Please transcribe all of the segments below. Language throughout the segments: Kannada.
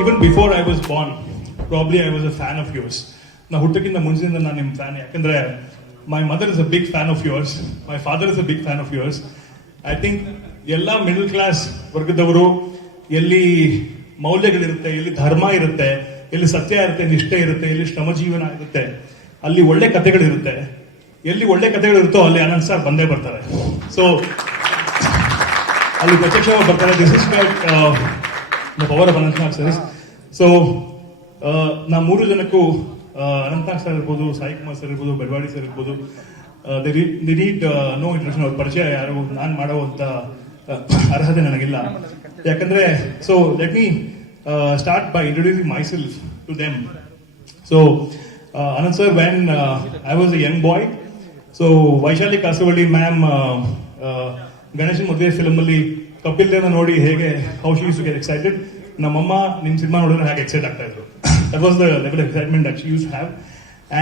even before I was born, probably I was a fan of yours. Now, ಹುಟ್ಟಕ್ಕಿಂತ ಮುಂಚಿನಿಂದ ನಾನು ನಿಮ್ಮ ಫ್ಯಾನ್. ಯಾಕಂದ್ರೆ my mother is a big fan of yours. My father is a big fan of yours. I think ಎಲ್ಲ ಮಿಡಲ್ ಕ್ಲಾಸ್ ವರ್ಗದವರು ಎಲ್ಲಿ ಮೌಲ್ಯಗಳಿರುತ್ತೆ, ಎಲ್ಲಿ ಧರ್ಮ ಇರುತ್ತೆ, ಎಲ್ಲಿ ಸತ್ಯ ಇರುತ್ತೆ, ನಿಷ್ಠೆ ಇರುತ್ತೆ, ಎಲ್ಲಿ ಶ್ರಮಜೀವನ ಇರುತ್ತೆ, ಅಲ್ಲಿ ಒಳ್ಳೆ ಕಥೆಗಳಿರುತ್ತೆ. ಎಲ್ಲಿ ಒಳ್ಳೆ ಕಥೆಗಳಿರುತ್ತೋ ಅಲ್ಲಿ ಆನಂದ್ ಸರ್ ಬಂದೇ ಬರ್ತಾರೆ. ಸೊ ಅಲ್ಲಿ ಪ್ರತ್ಯಕ್ಷವಾಗಿ ಬರ್ತಾರೆ. This is the power of Anantnag sir. So ನಾ ಮೂರು ಜನಕ್ಕೂ ಅನಂತನಾಗ್ ಸರ್ ಇರ್ಬೋದು, ಸಾಯಿ ಕುಮಾರ್ ಸರ್ ಇರ್ಬೋದು, ಬೆಳವಾಡಿ ಸರ್ ಇರ್ಬೋದು, ದಿ ನೀಡ್ ನೋ ಇಂಟ್ರೊಡಕ್ಷನ್. ಅವ್ರ ಪರಿಚಯ ಯಾರು ನಾನು ಮಾಡುವಂತ ಅರ್ಹತೆ ನನಗಿಲ್ಲ. ಯಾಕಂದ್ರೆ so let me start by introducing myself to them. So Anand sir, when I was a young boy, so Vaishali Kasavali ma'am Ganeshan Mudve film ಅಲ್ಲಿ ಕಪಿಲ್ ದೇವ್ನ ನೋಡಿ ಹೇಗೆ how she used to get excited, ನಮ್ಮಮ್ಮ ನಿಮ್ಮ ಸಿನಿಮಾ ನೋಡಿದ್ರೆ ಹಾಗೆ ಎಕ್ಸೈಟ್ ಆಗ್ತಾ ಇದ್ರು. That was the level of excitement that she used to have.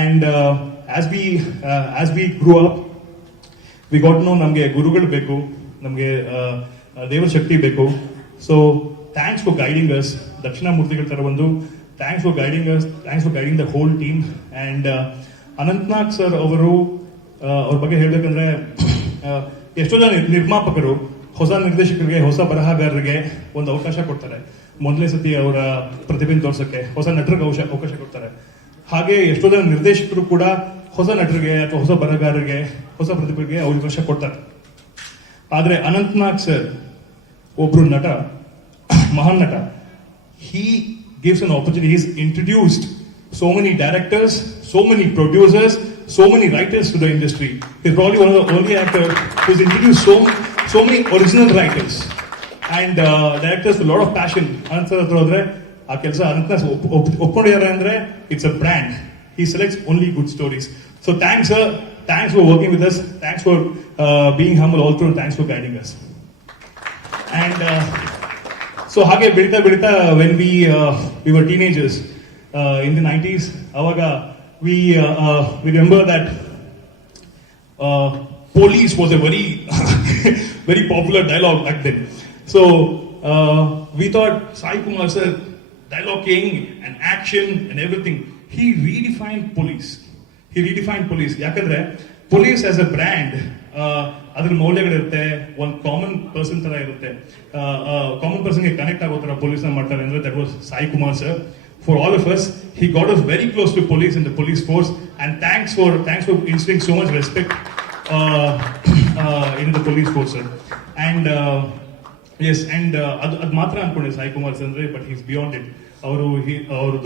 And as we grew up, we got to know ನಮಗೆ ಗುರುಗಳು ಬೇಕು, ನಮಗೆ ದೇವರ ಶಕ್ತಿ ಬೇಕು. So thanks for guiding us. ದಕ್ಷಿಣಾಮೂರ್ತಿಗಳ ತರ ಒಂದು thanks for guiding us, thanks for guiding the whole team. And Anantnag sir ಅವರು ಅವ್ರ ಬಗ್ಗೆ ಹೇಳ್ಬೇಕಂದ್ರೆ ಎಷ್ಟೋ ಜನ ನಿರ್ಮಾಪಕರು ಹೊಸ ನಿರ್ದೇಶಕರಿಗೆ, ಹೊಸ ಬರಹಗಾರರಿಗೆ ಒಂದು ಅವಕಾಶ ಕೊಡ್ತಾರೆ. ಮೊದಲನೇ ಸತಿ ಅವರ ಪ್ರತಿಭೆನ ತೋರ್ಸಕ್ಕೆ ಹೊಸ ನಟರಿಗೆ ಅವಕಾಶ ಕೊಡ್ತಾರೆ. ಹಾಗೆ ಎಷ್ಟೋ ಜನ ನಿರ್ದೇಶಕರು ಕೂಡ ಹೊಸ ನಟರಿಗೆ ಅಥವಾ ಹೊಸ ಬರಹಗಾರರಿಗೆ, ಹೊಸ ಪ್ರತಿಭೆಗೆ ಅವಕಾಶ ಕೊಡ್ತಾರೆ. ಆದ್ರೆ ಅನಂತನಾಗ್ ಸರ್ ಒಬ್ರು ನಟ, ಮಹಾನ್ ನಟ. he gives an opportunity. He's introduced so many directors, so many producers, so many writers to the industry. He's probably one of the only actors who's introduced so many original writers and directors with a lot of passion. Anand sir hatra hodre aa kelsa Anand oppondiದ್ದಾರೆ ಅಂದ್ರೆ it's a brand. He selects only good stories. So thanks sir, thanks for working with us, thanks for being humble all through, and thanks for guiding us. And so ಹಾಗೆ ಬೆಳೀತಾ ಬೆಳೀತಾ when we were teenagers in the 90s, ಅವಾಗ we remember that police was a very very popular dialogue back then. So we thought Sai Kumar sir, dialogue king and action and everything, he redefined police. ಯಾಕಂದ್ರೆ police as a brand, ಅದ್ರ ಮೌಲ್ಯಗಳಿರುತ್ತೆ, ಒಂದು ಕಾಮನ್ ಪರ್ಸನ್ ತರ ಇರುತ್ತೆ. ಕಾಮನ್ ಪರ್ಸನ್ಗೆ ಕನೆಕ್ಟ್ ಆಗೋ ತರ ಪೊಲೀಸ್ ಮಾಡ್ತಾರೆ ಅಂದ್ರೆ that was Sai Kumar sir. For all of us, he got us very close to police and the police force, and thanks for instilling so much respect in the police force sir. And yes, and ಅದು ಮಾತ್ರ ಅನ್ಕೊಂಡೆ ಸಾಯಿ ಕುಮಾರ್ ಸರ್ ಅಂದ್ರೆ, ಬಟ್ he's beyond it. ಅವರು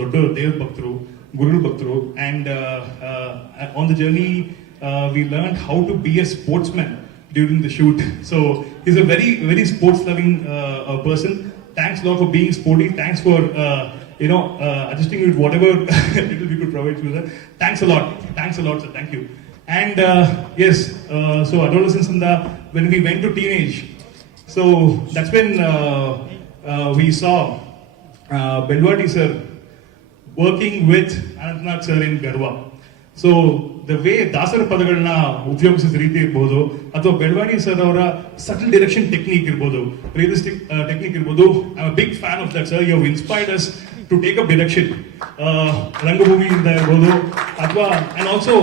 ದೊಡ್ಡ ದೇವ್ರ ಭಕ್ತರು, ಗುರುಗಳ ಭಕ್ತರು. And on the journey we learned how to be a sportsman during the shoot. So he's a very very sports loving person. Thanks a lot for being sporty. Thanks for adjusting with whatever little we could provide to you. Thanks a lot sir, thank you. And yes, so adolescence and when we went to teenage, so that's when we saw Belwadi sir working with Anantanag sir in Garwa. So the way ದಾಸರ ಪದಗಳನ್ನ ಉಪಯೋಗಿಸಿದ ರೀತಿ ಇರ್ಬೋದು, ಅಥವಾ ಬೆಳವಾಡಿ ಸರ್ ಅವರ ಸಟಲ್ ಡೈರೆಕ್ಷನ್ ಟೆಕ್ನಿಕ್ ಇರ್ಬೋದು, ರಿಯಲಿಸ್ಟಿಕ್ ಟೆಕ್ನಿಕ್ ಇರ್ಬೋದು. I am big fan of that sir. You have inspired us to take up direction, ರಂಗಭೂಮಿಯಿಂದ ಇರ್ಬೋದು, ಅಥವಾ and also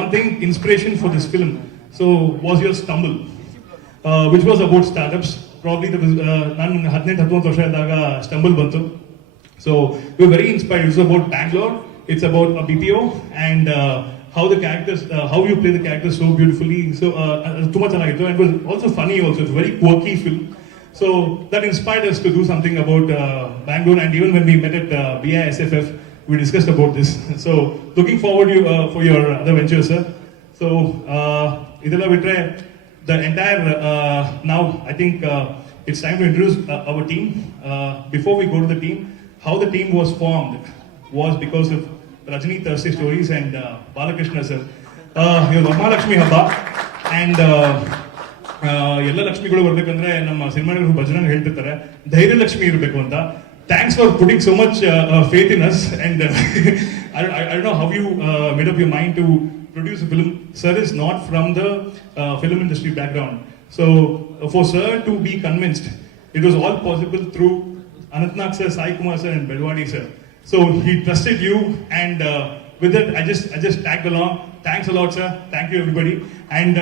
one thing, inspiration for this film so was your stumble, which was about startups. Probably ನಾನು 18-19 ವರ್ಷ ಇದ್ದಾಗ ಸ್ಟಂಬಲ್ ಬಂತು. So you are very inspired. It's about Bangalore. It's about a BPO and how the characters, how you play the characters so beautifully. So too much ಚೆನ್ನಾಗಿತ್ತು. And it was also funny also. It's a very quirky film. So that inspired us to do something about Bangalore. And even when we met at BISFF, we discussed about this. So looking forward for your other ventures, sir. So ಇದೆಲ್ಲ ಬಿಟ್ರೆ the entire now I think it's time to introduce our team. Before we go to the team, how the team was formed was because of Rajini Thursday Stories and Balakrishna sir. Your Varmalakshmi ಹಬ್ಬ and ಎಲ್ಲ ಲಕ್ಷ್ಮಿಗಳು ಬರ್ಬೇಕಂದ್ರೆ ನಮ್ಮ ಸಿನಿಮಾಗಳು ಭಜನೆ ಹೇಳ್ತಿರ್ತಾರೆ, ಧೈರ್ಯ ಲಕ್ಷ್ಮಿ ಇರಬೇಕು ಅಂತ. Thanks for putting so much faith in us. And I don't know how you made up your mind to produce a film. Sir is not from the film industry background. So for sir to be convinced, it was all possible through Anantnag sir, Sai Kumar sir, and Belwadi sir. So he trusted you, and with that, I just tagged along. Thanks a lot, sir. Thank you, everybody. And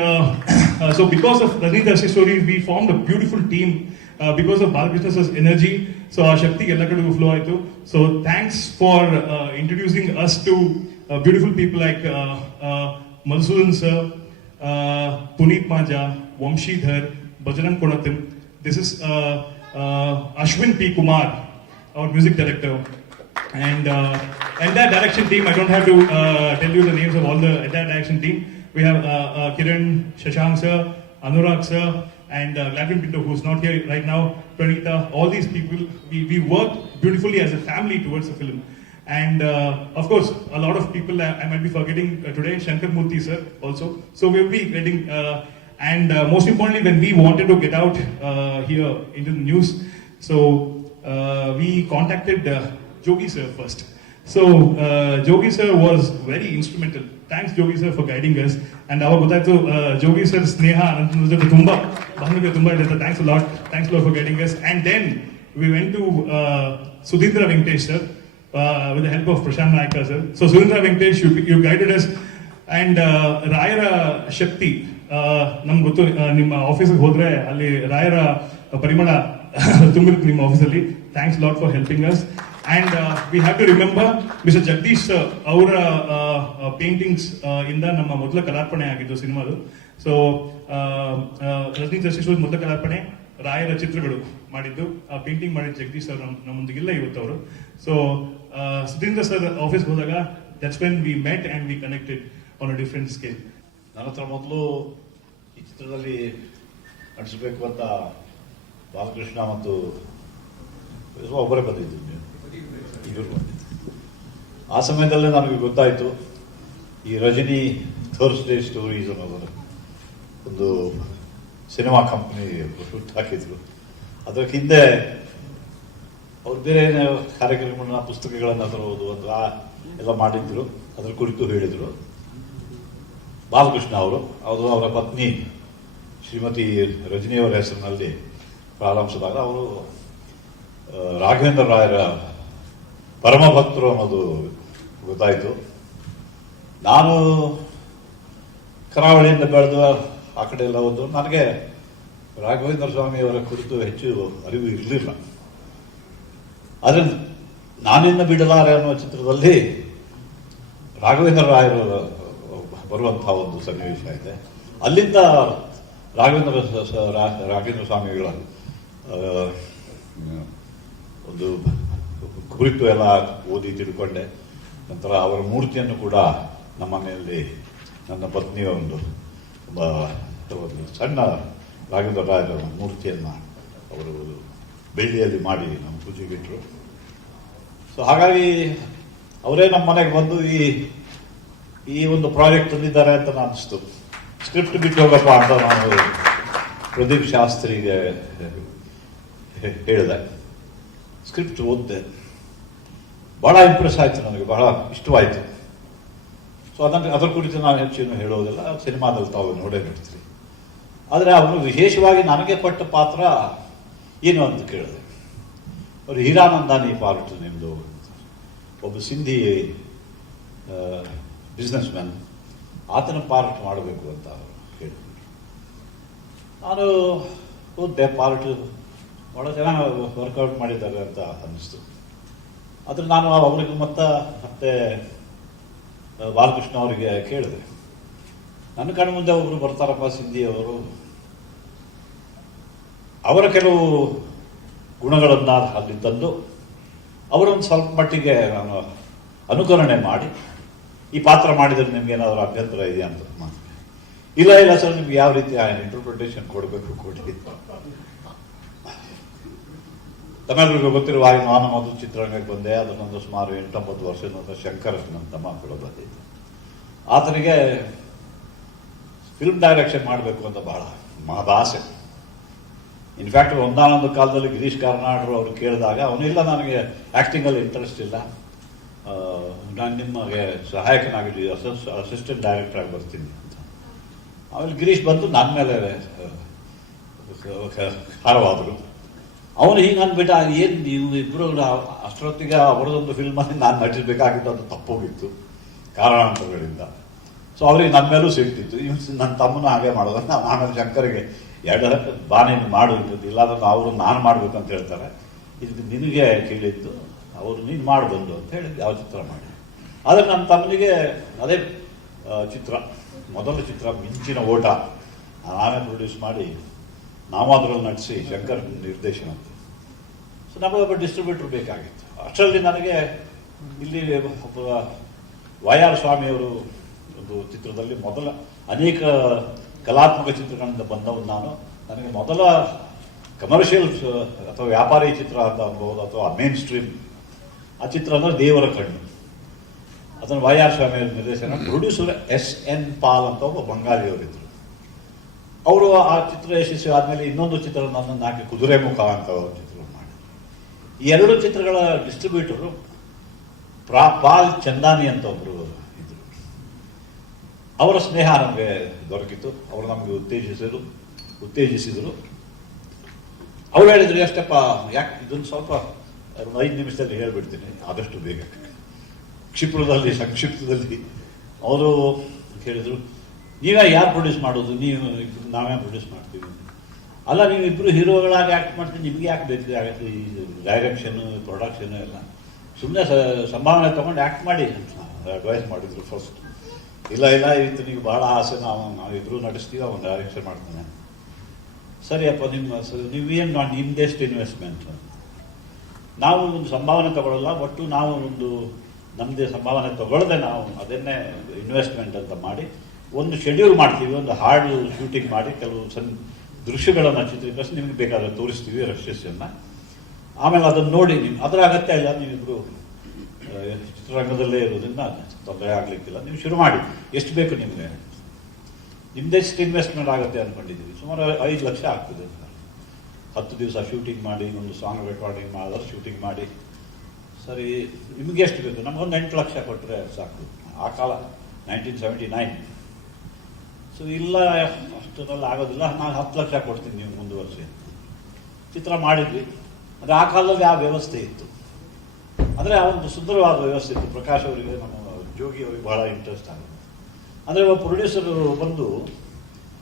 so because of Rajni Darshi story, we formed a beautiful team because of Balakrishna sir's energy. So our Shakti ella kadu flow aitu. So thanks for introducing us to beautiful people like Madhusudan sir, Puneet Maja, Vamshidhar, Bajrang Konatim. This is Ashwin P. Kumar, our music director. And entire direction team, I don't have to tell you the names of all the entire direction team. We have Kiran, Shashank sir, Anurag sir, and Gladwin Pinto, who's not here right now, Pranita, all these people, we work beautifully as a family towards the film. And of course, a lot of people I might be forgetting today, Shankar Murthy sir also. So we'll be getting, and most importantly, when we wanted to get out here into the news, so we contacted Jogi sir first. So Jogi sir was very instrumental. Thanks Jogi sir for guiding us. And our gotaito Jogi sir Sneha Anantnadu tumba bahanige tumba idete. Thanks a lot for guiding us. And then we went to Sudhindra Venkatesh sir with the help of Prashant Naika sir. So Sudhindra Venkatesh, you guided us. And ರಾಯರ ಶಕ್ತಿ ನಮ್ಗೆ ಗೊತ್ತು, ನಿಮ್ಮ ಆಫೀಸಿಗೆ ಹೋದ್ರೆ ಅಲ್ಲಿ ರಾಯರ ಪರಿಮಳ ತುಂಬಿರುತ್ತೆ ನಿಮ್ಮ ಆಫೀಸಲ್ಲಿ. Thanks lot for helping us. And we have to remember Mr. Jagdish sir, our paintings ಇಂದ ನಮ್ಮ ಮೊದಲ ಕಲಾರ್ಪಣೆ ಆಗಿದ್ದು ಸಿನಿಮಾದು. ಸೊ ರಜನಿ ದರ್ಶಿ ಮೊದಲ ಕಲಾರ್ಪಣೆ ರಾಯರ ಚಿತ್ರಗಳು ಮಾಡಿದ್ದು, ಆ ಪೇಂಟಿಂಗ್ ಮಾಡಿದ ಜಗದೀಶ್ ಸರ್ ನಮ್ಮೊಂದಿಗಿಲ್ಲ ಇವತ್ತು ಅವರು. ಸೊ ಸುಧೀಂದ್ರ ಸರ್ ಆಫೀಸ್ ಹೋದಾಗ that's when we met and we connected on a different scale. ನನ್ನ ಹತ್ರ ಮೊದಲು ಈ ಚಿತ್ರದಲ್ಲಿ ನಟಿಸಬೇಕು ಅಂತ ಬಾಲಕೃಷ್ಣ ಮತ್ತು ಒಬ್ಬರೇ ಬಂದಿದ್ದು, ಇವರು ಬಂದಿದ್ದು. ಆ ಸಮಯದಲ್ಲೇ ನನಗೆ ಗೊತ್ತಾಯಿತು ಈ ರಜನಿ ಥರ್ಸ್ಡೇ ಸ್ಟೋರೀಸ್ ಅನ್ನೋದು ಒಂದು ಸಿನಿಮಾ ಕಂಪ್ನಿ ಹುಟ್ಟು ಹಾಕಿದ್ರು. ಅದರ ಹಿಂದೆ ಅವ್ರು ಬೇರೆ ಕಾರ್ಯಕ್ರಮಗಳನ್ನ, ಪುಸ್ತಕಗಳನ್ನು ತರುವುದು ಅಂತ ಎಲ್ಲ ಮಾಡಿದ್ರು. ಅದರ ಕುರಿತು ಹೇಳಿದರು ಬಾಲಕೃಷ್ಣ ಅವರು. ಅವರ ಪತ್ನಿ ಶ್ರೀಮತಿ ರಜನಿಯವರ ಹೆಸರಿನಲ್ಲಿ ಪ್ರಾರಂಭಿಸಿದಾಗ ಅವರು ರಾಘವೇಂದ್ರ ರಾಯರ ಪರಮ ಭಕ್ತರು ಅನ್ನೋದು ಗೊತ್ತಾಯಿತು. ನಾನು ಕರಾವಳಿಯಿಂದ ಬೆಳೆದು ಆ ಕಡೆ ಎಲ್ಲ ಹೋದ್ದು, ನನಗೆ ರಾಘವೇಂದ್ರ ಸ್ವಾಮಿಯವರ ಕುರಿತು ಹೆಚ್ಚು ಅರಿವು ಇರಲಿಲ್ಲ. ಆದರೆ ನಾನಿನ್ನ ಬಿಡಲಾರೆ ಅನ್ನುವ ಚಿತ್ರದಲ್ಲಿ ರಾಘವೇಂದ್ರ ರಾಯರು ಬರುವಂತಹ ಒಂದು ಸನ್ನಿವೇಶ ಇದೆ. ಅಲ್ಲಿಂದ ರಾಘವೇಂದ್ರ ಸ್ವಾಮಿಗಳ ಒಂದು ಕುರಿತು ಎಲ್ಲ ಓದಿ ತಿಳ್ಕೊಂಡೆ. ನಂತರ ಅವರ ಮೂರ್ತಿಯನ್ನು ಕೂಡ ನಮ್ಮ ಮನೆಯಲ್ಲಿ ನನ್ನ ಪತ್ನಿಯ ಒಂದು ಸಣ್ಣ ರಾಘವೇಂದ್ರ ರಾಯರ ಮೂರ್ತಿಯನ್ನು ಅವರು ಬೆಳ್ಳಿಯಲ್ಲಿ ಮಾಡಿ ನಮ್ಮ ಪೂಜೆಗಿಟ್ಟರು. ಸೊ ಹಾಗಾಗಿ ಅವರೇ ನಮ್ಮ ಮನೆಗೆ ಬಂದು ಈ ಒಂದು ಪ್ರಾಜೆಕ್ಟ್ ತಂದಿದ್ದಾರೆ ಅಂತ ಅನಿಸ್ತು. ಸ್ಕ್ರಿಪ್ಟ್ ಬಿಟ್ಟು ಹೋಗಪ್ಪ ಅಂತ ನಾನು ಪ್ರದೀಪ್ ಶಾಸ್ತ್ರಿಗೆ ಹೇಳಿದೆ. ಸ್ಕ್ರಿಪ್ಟ್ ಓದಿದೆ, ಬಹಳ ಇಂಪ್ರೆಸ್ ಆಯಿತು, ನನಗೆ ಬಹಳ ಇಷ್ಟವಾಯಿತು. ಸೊ ಅದರ ಕುರಿತು ನಾನು ಹೆಚ್ಚೇನು ಹೇಳೋದಿಲ್ಲ, ಸಿನಿಮಾದಲ್ಲಿ ತಾವು ನೋಡೇ ನೋಡ್ತೀರಿ. ಆದರೆ ಅವರು ವಿಶೇಷವಾಗಿ ನನಗೆ ಪಟ್ಟ ಪಾತ್ರ ಏನು ಅಂತ ಕೇಳಿದೆ. ಅವರು ಹೀರಾನಂದಾನಿ ಪಾರ್ಟ್ ನಿಮ್ಮದು, ಒಬ್ಬ ಸಿಂಧಿ ಬಿಸ್ನೆಸ್ ಮ್ಯಾನ್, ಆತನ ಪಾರ್ಟ್ ಮಾಡಬೇಕು ಅಂತ ಅವರು ಹೇಳಿದ್ರು. ನಾನು ಓದಿದೆ, ಪಾರ್ಟ್ ಭಾಳ ಚೆನ್ನಾಗಿ ವರ್ಕೌಟ್ ಮಾಡಿದ್ದಾರೆ ಅಂತ ಅನ್ನಿಸ್ತು. ಆದರೆ ನಾನು ಅವರಿಗೆ ಮತ್ತೆ ಬಾಲಕೃಷ್ಣ ಅವರಿಗೆ ಕೇಳಿದೆ, ನನ್ನ ಕಣ್ಣು ಮುಂದೆ ಒಬ್ಬರು ಬರ್ತಾರಪ್ಪ ಸಿಂಧಿಯವರು, ಅವರ ಕೆಲವು ಗುಣಗಳನ್ನು ಅಲ್ಲಿ ತಂದು ಅವರೊಂದು ಸ್ವಲ್ಪ ಮಟ್ಟಿಗೆ ನಾನು ಅನುಕರಣೆ ಮಾಡಿ ಈ ಪಾತ್ರ ಮಾಡಿದರೆ ನಿಮ್ಗೇನಾದರೂ ಅಭ್ಯಂತರ ಇದೆಯಾ ಅಂತ ಮಾತು. ಇಲ್ಲ ಸರ್, ನಿಮ್ಗೆ ಯಾವ ರೀತಿ ಇಂಟರ್ಪ್ರಿಟೇಷನ್ ಕೊಡಬೇಕು ಕೊಡಿ. ತಮ್ಮೆಲ್ಲರಿಗೂ ಗೊತ್ತಿರುವ ಹಾಗೆ ನಾನು ಮೊದಲು ಚಿತ್ರರಂಗಕ್ಕೆ ಬಂದೆ. ಅದನ್ನೊಂದು ಸುಮಾರು 8-9 ವರ್ಷದ ನಂತರ ಶಂಕರ್ ನನ್ನ ತಮ್ಮ ಕೂಡ ಬಂದಿದ್ದು. ಆತನಿಗೆ ಫಿಲ್ಮ್ ಡೈರೆಕ್ಷನ್ ಮಾಡಬೇಕು ಅಂತ ಬಹಳ ಮಹದಾಸೆ. ಇನ್ಫ್ಯಾಕ್ಟ್ ಒಂದಾನೊಂದು ಕಾಲದಲ್ಲಿ ಗಿರೀಶ್ ಕಾರ್ನಾಡ್ರು ಅವರು ಕೇಳಿದಾಗ ಅವನಿಲ್ಲ, ನನಗೆ ಆ್ಯಕ್ಟಿಂಗಲ್ಲಿ ಇಂಟ್ರೆಸ್ಟ್ ಇಲ್ಲ, ನಾನು ನಿಮಗೆ ಸಹಾಯಕನಾಗಿ ಅಸಿಸ್ಟೆಂಟ್ ಡೈರೆಕ್ಟರ್ ಆಗಿ ಬರ್ತೀನಿ ಅಂತ. ಆಮೇಲೆ ಗಿರೀಶ್ ಬಂದು ನನ್ನ ಮೇಲೆ ಖಾರವಾದರು. ಅವನು ಹಿಂಗೆ ಅಂದ್ಬಿಟ್ಟ, ಏನು ನೀವು ಇಬ್ಬರು ಅಷ್ಟೊತ್ತಿಗೆ ಅವರದೊಂದು ಫಿಲ್ಮಲ್ಲಿ ನಾನು ನಟಿಸಬೇಕಾಗಿತ್ತು, ಅದು ತಪ್ಪೋಗಿತ್ತು ಕಾರಣಾಂತರಗಳಿಂದ. ಸೊ ಅವ್ರಿಗೆ ನನ್ನ ಮೇಲೂ ಸಿಗ್ತಿತ್ತು. ನನ್ನ ತಮ್ಮನ ಹಾಗೆ ಮಾಡೋದು. ನಾನು ಆಮೇಲೆ ಶಂಕರಿಗೆ ಬಾನೇನು ಮಾಡು ಇಲ್ಲಾಂದ್ರೆ ಅವರು ನಾನು ಮಾಡಬೇಕು ಅಂತ ಹೇಳ್ತಾರೆ, ಇದು ನಿನಗೆ ಕೇಳಿದ್ದು, ಅವರು ನೀನು ಮಾಡಬಂದು ಅಂತ ಹೇಳಿ ಯಾವ ಚಿತ್ರ ಮಾಡಿ. ಆದರೆ ನನ್ನ ತಮ್ಮನಿಗೆ ಅದೇ ಚಿತ್ರ, ಮೊದಲ ಚಿತ್ರ ಮಿಂಚಿನ ಓಟ ನಾನೇ ಪ್ರೊಡ್ಯೂಸ್ ಮಾಡಿ ನಾವು ಅದರಲ್ಲಿ ನಟಿಸಿ ಶಂಕರ್ ನಿರ್ದೇಶನ ಅಂತ. ಸೊ ನಮಗೊಬ್ಬ ಡಿಸ್ಟ್ರಿಬ್ಯೂಟರ್ ಬೇಕಾಗಿತ್ತು. ಅಷ್ಟರಲ್ಲಿ ನನಗೆ ಇಲ್ಲಿ YR ಸ್ವಾಮಿಯವರು ಒಂದು ಚಿತ್ರದಲ್ಲಿ ಮೊದಲ ಅನೇಕ ಕಲಾತ್ಮಕ ಚಿತ್ರಗಳಿಂದ ಬಂದವನು ನಾನು. ನನಗೆ ಮೊದಲ ಕಮರ್ಷಿಯಲ್ ಅಥವಾ ವ್ಯಾಪಾರಿ ಚಿತ್ರ ಅಂತ ಅನ್ಬೋದು, ಅಥವಾ ಮೇನ್ ಸ್ಟ್ರೀಮ್ ಆ ಚಿತ್ರ ಅಂದರೆ ದೇವರ ಕಣ್ಣು. ಅದನ್ನು YR ಸ್ವಾಮಿಯವ್ರ ನಿರ್ದೇಶನ, ಪ್ರೊಡ್ಯೂಸರ್ SN ಪಾಲ್ ಅಂತ ಒಬ್ಬ ಬಂಗಾಳಿಯವರಿದ್ದರು. ಅವರು ಆ ಚಿತ್ರ ಯಶಸ್ವಿ ಆದಮೇಲೆ ಇನ್ನೊಂದು ಚಿತ್ರ ನನ್ನನ್ನು ಹಾಕಿ ಕುದುರೆ ಮುಖ ಅಂತ ಒಂದು ಚಿತ್ರವನ್ನು ಮಾಡಿ. ಈ ಎರಡು ಚಿತ್ರಗಳ ಡಿಸ್ಟ್ರಿಬ್ಯೂಟರು ಪಾಲ್ ಚಂದಾನಿ ಅಂತ ಒಬ್ಬರು ಇದ್ದರು. ಅವರ ಸ್ನೇಹ ನಮಗೆ ದೊರಕಿತು. ಅವರು ನಮಗೆ ಉತ್ತೇಜಿಸಿದರು. ಅವ್ರು ಹೇಳಿದ್ರು, ಎಷ್ಟಪ್ಪ ಯಾಕೆ ಇದನ್ನು ಸ್ವಲ್ಪ ಒಂದು 5 ನಿಮಿಷದಲ್ಲಿ ಹೇಳ್ಬಿಡ್ತೀನಿ ಆದಷ್ಟು ಬೇಗ, ಕ್ಷಿಪ್ರದಲ್ಲಿ ಸಂಕ್ಷಿಪ್ತದಲ್ಲಿ. ಅವರು ಹೇಳಿದರು, ನೀವೇ ಯಾರು ಪ್ರೊಡ್ಯೂಸ್ ಮಾಡೋದು, ನೀವು ನಾವೇ ಪ್ರೊಡ್ಯೂಸ್ ಮಾಡ್ತೀವಿ. ಅಲ್ಲ, ನೀವು ಇಬ್ಬರು ಹೀರೋಗಳಾಗಿ ಆ್ಯಕ್ಟ್ ಮಾಡ್ತೀವಿ, ನಿಮಗೆ ಯಾಕೆ ಬೇಕು ಆಗುತ್ತೆ ಈ ಡೈರೆಕ್ಷನ್ನು ಪ್ರೊಡಕ್ಷನ್ನು ಎಲ್ಲ, ಸುಮ್ಮನೆ ಸಂಭಾವನೆ ತೊಗೊಂಡು ಆ್ಯಕ್ಟ್ ಮಾಡಿ ಅಂತ ಅಡ್ವೈಸ್ ಮಾಡಿದ್ರು ಫಸ್ಟ್. ಇಲ್ಲ ಇವತ್ತು ನೀವು ಭಾಳ ಆಸೆ, ನಾವಿಬ್ಬರು ನಡೆಸ್ತೀವಿ, ಅವನು ಡೈರೆಕ್ಷನ್ ಮಾಡ್ತಾನೆ. ಸರಿಯಪ್ಪ, ನೀವೇನು ನಿಮ್ದೆಷ್ಟು ಇನ್ವೆಸ್ಟ್ಮೆಂಟ್? ನಾವು ಒಂದು ಸಂಭಾವನೆ ತಗೊಳ್ಳಲ್ಲ, ಒಟ್ಟು ನಾವು ಒಂದು ನಮ್ಮದೇ ಸಂಭಾವನೆ ತಗೊಳ್ಳದೆ ನಾವು ಅದನ್ನೇ ಇನ್ವೆಸ್ಟ್ಮೆಂಟ್ ಅಂತ ಮಾಡಿ ಒಂದು ಶೆಡ್ಯೂಲ್ ಮಾಡ್ತೀವಿ, ಒಂದು ಹಾಡು ಶೂಟಿಂಗ್ ಮಾಡಿ ಕೆಲವು ದೃಶ್ಯಗಳನ್ನು ಚಿತ್ರೀಕರಿಸಿ ನಿಮಗೆ ಬೇಕಾದ್ರೆ ತೋರಿಸ್ತೀವಿ ರಶಸ್ಸನ್ನು. ಆಮೇಲೆ ಅದನ್ನು ನೋಡಿ ಅದರ ಅಗತ್ಯ ಇಲ್ಲ, ನೀವಿಬ್ಬರು ಚಿತ್ರರಂಗದಲ್ಲೇ ಇರೋದ್ರಿಂದ ತೊಂದರೆ ಆಗಲಿಕ್ಕಿಲ್ಲ, ನೀವು ಶುರು ಮಾಡಿ, ಎಷ್ಟು ಬೇಕು ನಿಮಗೆ, ನಿಮ್ದೆಷ್ಟು ಇನ್ವೆಸ್ಟ್ಮೆಂಟ್ ಆಗುತ್ತೆ ಅಂದ್ಕೊಂಡಿದ್ದೀವಿ. ಸುಮಾರು 5 ಲಕ್ಷ ಆಗ್ತದೆ. 10 ದಿವಸ ಶೂಟಿಂಗ್ ಮಾಡಿ, ಒಂದು ಸಾಂಗ್ ರೆಕಾರ್ಡಿಂಗ್ ಮಾಡಿದ್ರೆ ಶೂಟಿಂಗ್ ಮಾಡಿ. ಸರಿ, ನಿಮಗೆ ಎಷ್ಟು ಬೇಕು? ನಮಗೊಂದು 8 ಲಕ್ಷ ಕೊಟ್ಟರೆ ಸಾಕು. ಆ ಕಾಲ 1979. ಸೊ ಇಲ್ಲ, ಅಷ್ಟರಲ್ಲಿ ಆಗೋದಿಲ್ಲ, ನಾನು 10 ಲಕ್ಷ ಕೊಡ್ತೀನಿ, ನೀವು ಮುಂದುವರಿಸಿ. ಚಿತ್ರ ಮಾಡಿದ್ವಿ. ಅಂದರೆ ಆ ಕಾಲದಲ್ಲಿ ಆ ವ್ಯವಸ್ಥೆ ಇತ್ತು. ಅಂದರೆ ಆ ಒಂದು ಸುಂದರವಾದ ವ್ಯವಸ್ಥೆ ಇತ್ತು. ಪ್ರಕಾಶ್ ಅವರಿಗೆ, ನಮ್ಮ ಜೋಗಿ ಅವರಿಗೆ ಭಾಳ ಇಂಟ್ರೆಸ್ಟ್ ಆಗುತ್ತೆ. ಅಂದರೆ ಒಬ್ಬ ಪ್ರೊಡ್ಯೂಸರು ಬಂದು,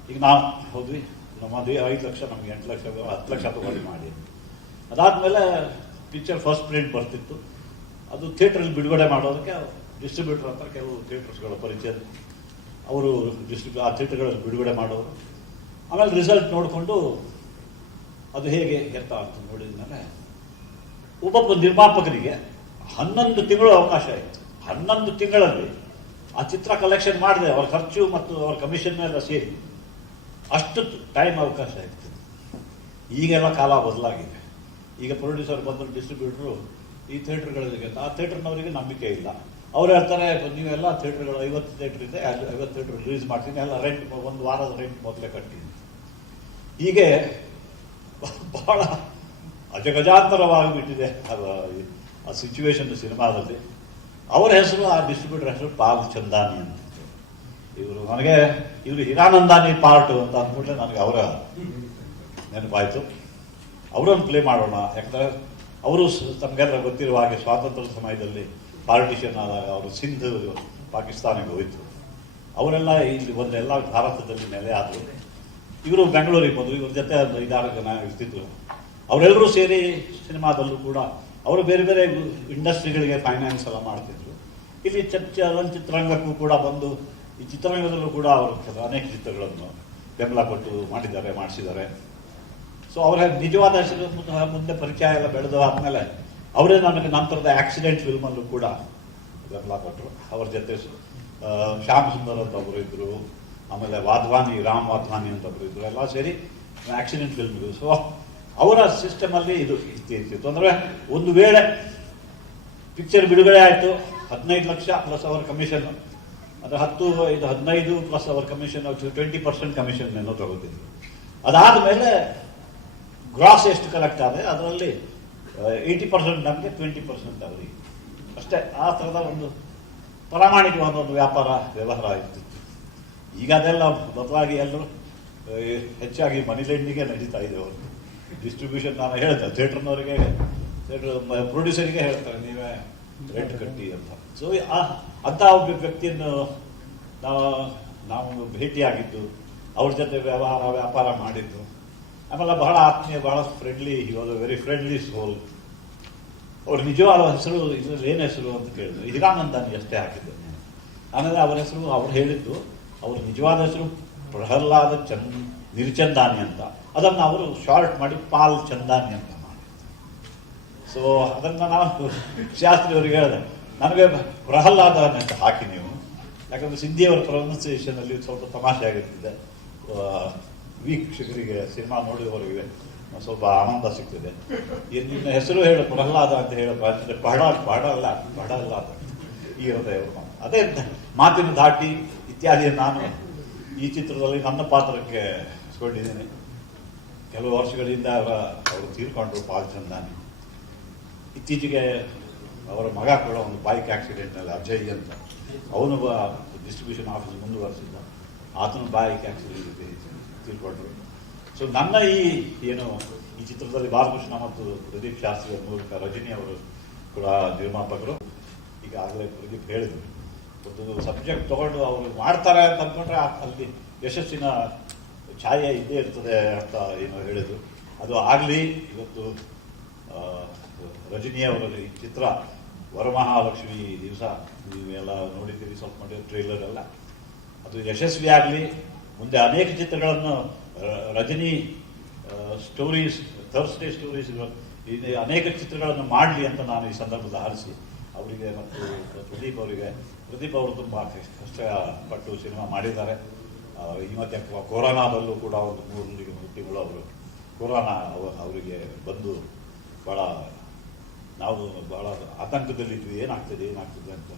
ಈಗ ನಾವು ಹೋದ್ವಿ, ನಮ್ಮದು 5 ಲಕ್ಷ, ನಮಗೆ 8 ಲಕ್ಷ, 10 ಲಕ್ಷ ತಗೊಳ್ಳಿ ಮಾಡಿ. ಅದಾದಮೇಲೆ ಪಿಕ್ಚರ್ ಫಸ್ಟ್ ಪ್ರಿಂಟ್ ಬರ್ತಿತ್ತು. ಅದು ಥಿಯೇಟ್ರಲ್ಲಿ ಬಿಡುಗಡೆ ಮಾಡೋದಕ್ಕೆ ಡಿಸ್ಟ್ರಿಬ್ಯೂಟರ್ ಅಂತ ಕೆಲವು ಥಿಯೇಟರ್ಸ್ಗಳ ಪರಿಚಯ, ಅವರು ಆ ಥಿಯೇಟರ್ಗಳಲ್ಲಿ ಬಿಡುಗಡೆ ಮಾಡೋರು. ಆಮೇಲೆ ರಿಸಲ್ಟ್ ನೋಡಿಕೊಂಡು ಅದು ಹೇಗೆ ಎತ್ತ ಅಂತ ನೋಡಿದ್ಮೇಲೆ ಒಬ್ಬೊಬ್ಬ ನಿರ್ಮಾಪಕರಿಗೆ 11 ತಿಂಗಳು ಅವಕಾಶ ಇತ್ತು. 11 ತಿಂಗಳಲ್ಲಿ ಆ ಚಿತ್ರ ಕಲೆಕ್ಷನ್ ಮಾಡಿದೆ, ಅವ್ರ ಖರ್ಚು ಮತ್ತು ಅವ್ರ ಕಮಿಷನ್ ಎಲ್ಲ ಸೇರಿ ಅಷ್ಟು ಟೈಮ್ ಅವಕಾಶ ಇತ್ತು. ಈಗೆಲ್ಲ ಕಾಲ ಬದಲಾಗಿದೆ. ಈಗ ಪ್ರೊಡ್ಯೂಸರ್ ಬಂದರು, ಡಿಸ್ಟ್ರಿಬ್ಯೂಟ್ರು ಈ ಥಿಯೇಟರ್ಗಳಿಗೆ, ಆ ಥಿಯೇಟರ್ನವರಿಗೆ ನಂಬಿಕೆ ಇಲ್ಲ. ಅವ್ರು ಹೇಳ್ತಾರೆ, ನೀವೆಲ್ಲ ಥಿಯೇಟರ್ಗಳು 50 ಥಿಯೇಟರ್ ಇದೆ, 50 ಥಿಯೇಟರ್ ರಿಲೀಸ್ ಮಾಡ್ತೀನಿ, ಎಲ್ಲ ರೆಂಟ್, ಒಂದು ವಾರದ ರೆಂಟ್ ಮೊದಲೇ ಕಟ್ತೀನಿ. ಹೀಗೆ ಬಹಳ ಅಜಗಜಾಂತರವಾಗಿಬಿಟ್ಟಿದೆ ಆ ಸಿಚುವೇಶನ್ ಸಿನಿಮಾದಲ್ಲಿ. ಅವರ ಹೆಸರು, ಆ ಡಿಸ್ಟ್ರಿಬ್ಯೂಟರ್ ಹೆಸರು ಪಾಲ್ ಚಂದಾನಿ ಅಂತ. ಇವರು ಹಿರಾನಂದಾನಿ ಪಾರ್ಟ್ ಅಂತ ಅಂದ್ಬಿಟ್ರೆ ನನಗೆ ಅವರ ನೆನಪಾಯಿತು. ಅವರನ್ನು ಪ್ಲೇ ಮಾಡೋಣ. ಯಾಕಂದರೆ ಅವರು ತಮಗೆಲ್ಲ ಗೊತ್ತಿರುವ ಹಾಗೆ ಸ್ವಾತಂತ್ರ್ಯ ಸಮಯದಲ್ಲಿ ಪಾರ್ಟಿಷನ್ ಆದಾಗ ಅವರು ಸಿಂಧ್ ಪಾಕಿಸ್ತಾನಿಗೆ ಹೋಯಿತು. ಅವರೆಲ್ಲ ಇಲ್ಲಿ ಒಂದೆಲ್ಲ ಭಾರತದಲ್ಲಿ ನೆಲೆ ಆದರು. ಇವರು ಬೆಂಗಳೂರಿಗೆ ಬಂದರು. ಇವ್ರ ಜೊತೆ 5-6 ಜನ ಇರ್ತಿದ್ರು. ಅವರೆಲ್ಲರೂ ಸೇರಿ ಸಿನಿಮಾದಲ್ಲೂ ಕೂಡ ಅವರು ಬೇರೆ ಬೇರೆ ಇಂಡಸ್ಟ್ರಿಗಳಿಗೆ ಫೈನಾನ್ಸ್ ಎಲ್ಲ ಮಾಡ್ತಿದ್ರು. ಇಲ್ಲಿ ಚಲನಚಿತ್ರರಂಗಕ್ಕೂ ಕೂಡ ಬಂದು, ಈ ಚಿತ್ರರಂಗದಲ್ಲೂ ಕೂಡ ಅವರು ಅನೇಕ ಚಿತ್ರಗಳನ್ನು ಬೆಂಬಲ ಕೊಟ್ಟು ಮಾಡಿಸಿದ್ದಾರೆ. ಸೊ ಅವರ ನಿಜವಾದ ಹೆಸರು ಮುಂದೆ ಪರಿಚಯ ಎಲ್ಲ ಬೆಳೆದು ಆದಮೇಲೆ ಅವರೇ ನನಗೆ ನಂತರದ ಆಕ್ಸಿಡೆಂಟ್ ಫಿಲ್ಮಲ್ಲೂ ಕೂಡ ಬೆಂಬಲ ಕೊಟ್ಟರು. ಅವ್ರ ಜೊತೆ ಶ್ಯಾಮ್ ಸುಂದರ್ ಅಂತ ಒಬ್ಬರು ಇದ್ದರು, ಆಮೇಲೆ ರಾಮ್ ವಾಧ್ವಾನಿ ಅಂತ ಒಬ್ಬರು ಇದ್ದರು. ಎಲ್ಲ ಸೇರಿ ಆಕ್ಸಿಡೆಂಟ್ ಫಿಲ್ಮ್ಗಳು. ಸೊ ಅವರ ಸಿಸ್ಟಮಲ್ಲಿ ಇದು ಇರ್ತಿತ್ತು. ಅಂದರೆ ಒಂದು ವೇಳೆ ಪಿಕ್ಚರ್ ಬಿಡುಗಡೆ ಆಯಿತು, 15 ಲಕ್ಷ ಪ್ಲಸ್ ಅವರ ಕಮಿಷನ್, ಅಂದರೆ 15 ಪ್ಲಸ್ ಅವರ ಕಮಿಷನ್, 20% ಕಮಿಷನ್ ಏನೋ ತಗೋತಿದ್ರು. ಅದಾದಮೇಲೆ ಗ್ರಾಸ್ ಎಷ್ಟು ಕಲೆಕ್ಟ್ ಆದರೆ ಅದರಲ್ಲಿ 80% ನಮಗೆ, 20% ಅವರಿಗೆ ಅಷ್ಟೇ. ಆ ಥರದ ಒಂದು ಪ್ರಾಮಾಣಿಕವಾದ ಒಂದು ವ್ಯವಹಾರ ಇರ್ತಿತ್ತು. ಈಗ ಅದೆಲ್ಲ ಬದಲಾಗಿ ಎಲ್ಲರೂ ಹೆಚ್ಚಾಗಿ ಮನಿ ಲೆಂಡಿಗೆ ನಡೀತಾ ಇದೆ ಅವರು. ಡಿಸ್ಟ್ರಿಬ್ಯೂಷನ್ ನಾನು ಹೇಳಿದೆ ಥಿಯೇಟ್ರ್ನವರಿಗೆ, ಪ್ರೊಡ್ಯೂಸರಿಗೆ ಹೇಳ್ತಾರೆ ನೀವೇ ರೆಂಟ್ ಕಟ್ಟಿ ಅಂತ. ಸೊ ಅಂಥ ಒಬ್ಬ ವ್ಯಕ್ತಿಯನ್ನು ನಾವು ಭೇಟಿಯಾಗಿದ್ದು, ಅವ್ರ ಜೊತೆ ವ್ಯಾಪಾರ ಮಾಡಿದ್ದು, ಆಮೇಲೆ ಬಹಳ ಆತ್ಮೀಯ, ಬಹಳ ಫ್ರೆಂಡ್ಲಿ, ಇವಾಗ ವೆರಿ ಫ್ರೆಂಡ್ಲಿ ಸೋಲ್. ಅವ್ರ ನಿಜವಾದ ಹೆಸರು ಇದ್ರಲ್ಲಿ ಏನು ಹೆಸರು ಅಂತ ಕೇಳಿದ್ರು, ಹಿರಾನಂದಾನಿ ಅಷ್ಟೇ ಹಾಕಿದ್ದೆ ನಾನು. ಆಮೇಲೆ ಅವರ ಹೆಸರು ಅವ್ರು ಹೇಳಿದ್ದು, ಅವ್ರ ನಿಜವಾದ ಹೆಸರು ಪ್ರಹ್ಲಾದ ನಿರ್ಚಂದಾನಿ ಅಂತ. ಅದನ್ನು ಅವರು ಶಾರ್ಟ್ ಮಾಡಿ ಪಾಲ್ ಚಂದಾನಿ ಅಂತ ಮಾಡಿ. ಸೊ ಅದನ್ನು ನಾನು ಶಾಸ್ತ್ರಿ ಅವರಿಗೆ ಹೇಳಿದೆ, ನನಗೆ ಪ್ರಹ್ಲಾದ ಅಂತ ಹಾಕಿ ನೀವು, ಯಾಕಂದರೆ ಸಿಂಧಿಯವರ ಪ್ರೊನೌನ್ಸಿಯೇಷನಲ್ಲಿ ಸ್ವಲ್ಪ ತಮಾಷೆ ಆಗಿರ್ತಿದೆ, ವೀಕ್ಷಕರಿಗೆ ಸಿನಿಮಾ ನೋಡಿದವರಿಗೆ ಸ್ವಲ್ಪ ಆನಂದ ಸಿಗ್ತಿದೆ. ನಿನ್ನ ಹೆಸರು ಹೇಳು ಪ್ರಹ್ಲಾದ ಅಂತ ಹೇಳಪ್ಪ, ಬಹಳ ಈ ಹೃದಯವರು ಅದೇ ಮಾತಿನ ಧಾಟಿ ಇತ್ಯಾದಿ. ನಾನು ಈ ಚಿತ್ರದಲ್ಲಿ ನನ್ನ ಪಾತ್ರಕ್ಕೆ ಇಸ್ಕೊಂಡಿದ್ದೀನಿ. ಕೆಲವು ವರ್ಷಗಳಿಂದ ಅವರು ತೀರ್ಕೊಂಡ್ರು ಪಾಲ್ ಚಂದಾನಿ. ಇತ್ತೀಚೆಗೆ ಅವರ ಮಗ ಕೂಡ ಒಂದು ಬೈಕ್ ಆಕ್ಸಿಡೆಂಟ್ನಲ್ಲಿ ಅಜಯ್ ಅಂತ, ಅವನು ಡಿಸ್ಟ್ರಿಬ್ಯೂಷನ್ ಆಫೀಸ್ ಮುಂದುವರೆಸಿದ್ದ, ಆತನು ಬೈಕ್ ಆಕ್ಸಿಡೆಂಟ್ ತೀರ್ಕೊಂಡ್ರು. ಸೊ ನನ್ನ ಈ ಚಿತ್ರದಲ್ಲಿ ಬಾಲಕೃಷ್ಣ ಮತ್ತು ಪ್ರದೀಪ್ ಶಾಸ್ತ್ರಿ ಮೂಲಕ ರಜನಿ ಅವರು ಕೂಡ ನಿರ್ಮಾಪಕರು. ಈಗಾಗಲೇ ಪ್ರದೀಪ್ ಹೇಳಿದರು, ಒಂದು ಸಬ್ಜೆಕ್ಟ್ ತಗೊಂಡು ಅವರು ಮಾಡ್ತಾರೆ ಅಂತ ಅಂದ್ಕೊಂಡ್ರೆ ಅಲ್ಲಿ ಯಶಸ್ಸಿನ ಛಾಯೆ ಇದ್ದೇ ಇರ್ತದೆ ಅಂತ ಹೇಳಿದರು. ಅದು ಆಗಲಿ. ಇವತ್ತು ರಜನಿಯವರಲ್ಲಿ ಈ ಚಿತ್ರ ವರಮಹಾಲಕ್ಷ್ಮಿ ದಿವಸ ನೀವೆಲ್ಲ ನೋಡಿದ್ದೀರಿ, ಸ್ವಲ್ಪ ಮಾಡಿದ ಟ್ರೈಲರ್ ಎಲ್ಲ, ಅದು ಯಶಸ್ವಿ ಆಗಲಿ. ಮುಂದೆ ಅನೇಕ ಚಿತ್ರಗಳನ್ನು ರಜನಿ ಸ್ಟೋರೀಸ್, ಥರ್ಸ್ಡೇ ಸ್ಟೋರೀಸ್, ಅನೇಕ ಚಿತ್ರಗಳನ್ನು ಮಾಡಲಿ ಅಂತ ನಾನು ಈ ಸಂದರ್ಭದಲ್ಲಿ ಹಾರಿಸಿ ಅವರಿಗೆ ಮತ್ತು ಪ್ರದೀಪ್ ಅವರು ತುಂಬ ಕಷ್ಟಪಟ್ಟು ಸಿನಿಮಾ ಮಾಡಿದ್ದಾರೆ. ಈ ಮಧ್ಯೆ ಕೊರೋನಾದಲ್ಲೂ ಕೂಡ ಒಂದು 3 ತಿಂಗಳು ಅವರು ಕೊರೋನಾ ಅವರಿಗೆ ಬಂದು ನಾವು ಭಾಳ ಆತಂಕದಲ್ಲಿದ್ವಿ, ಏನಾಗ್ತದೆ ಅಂತ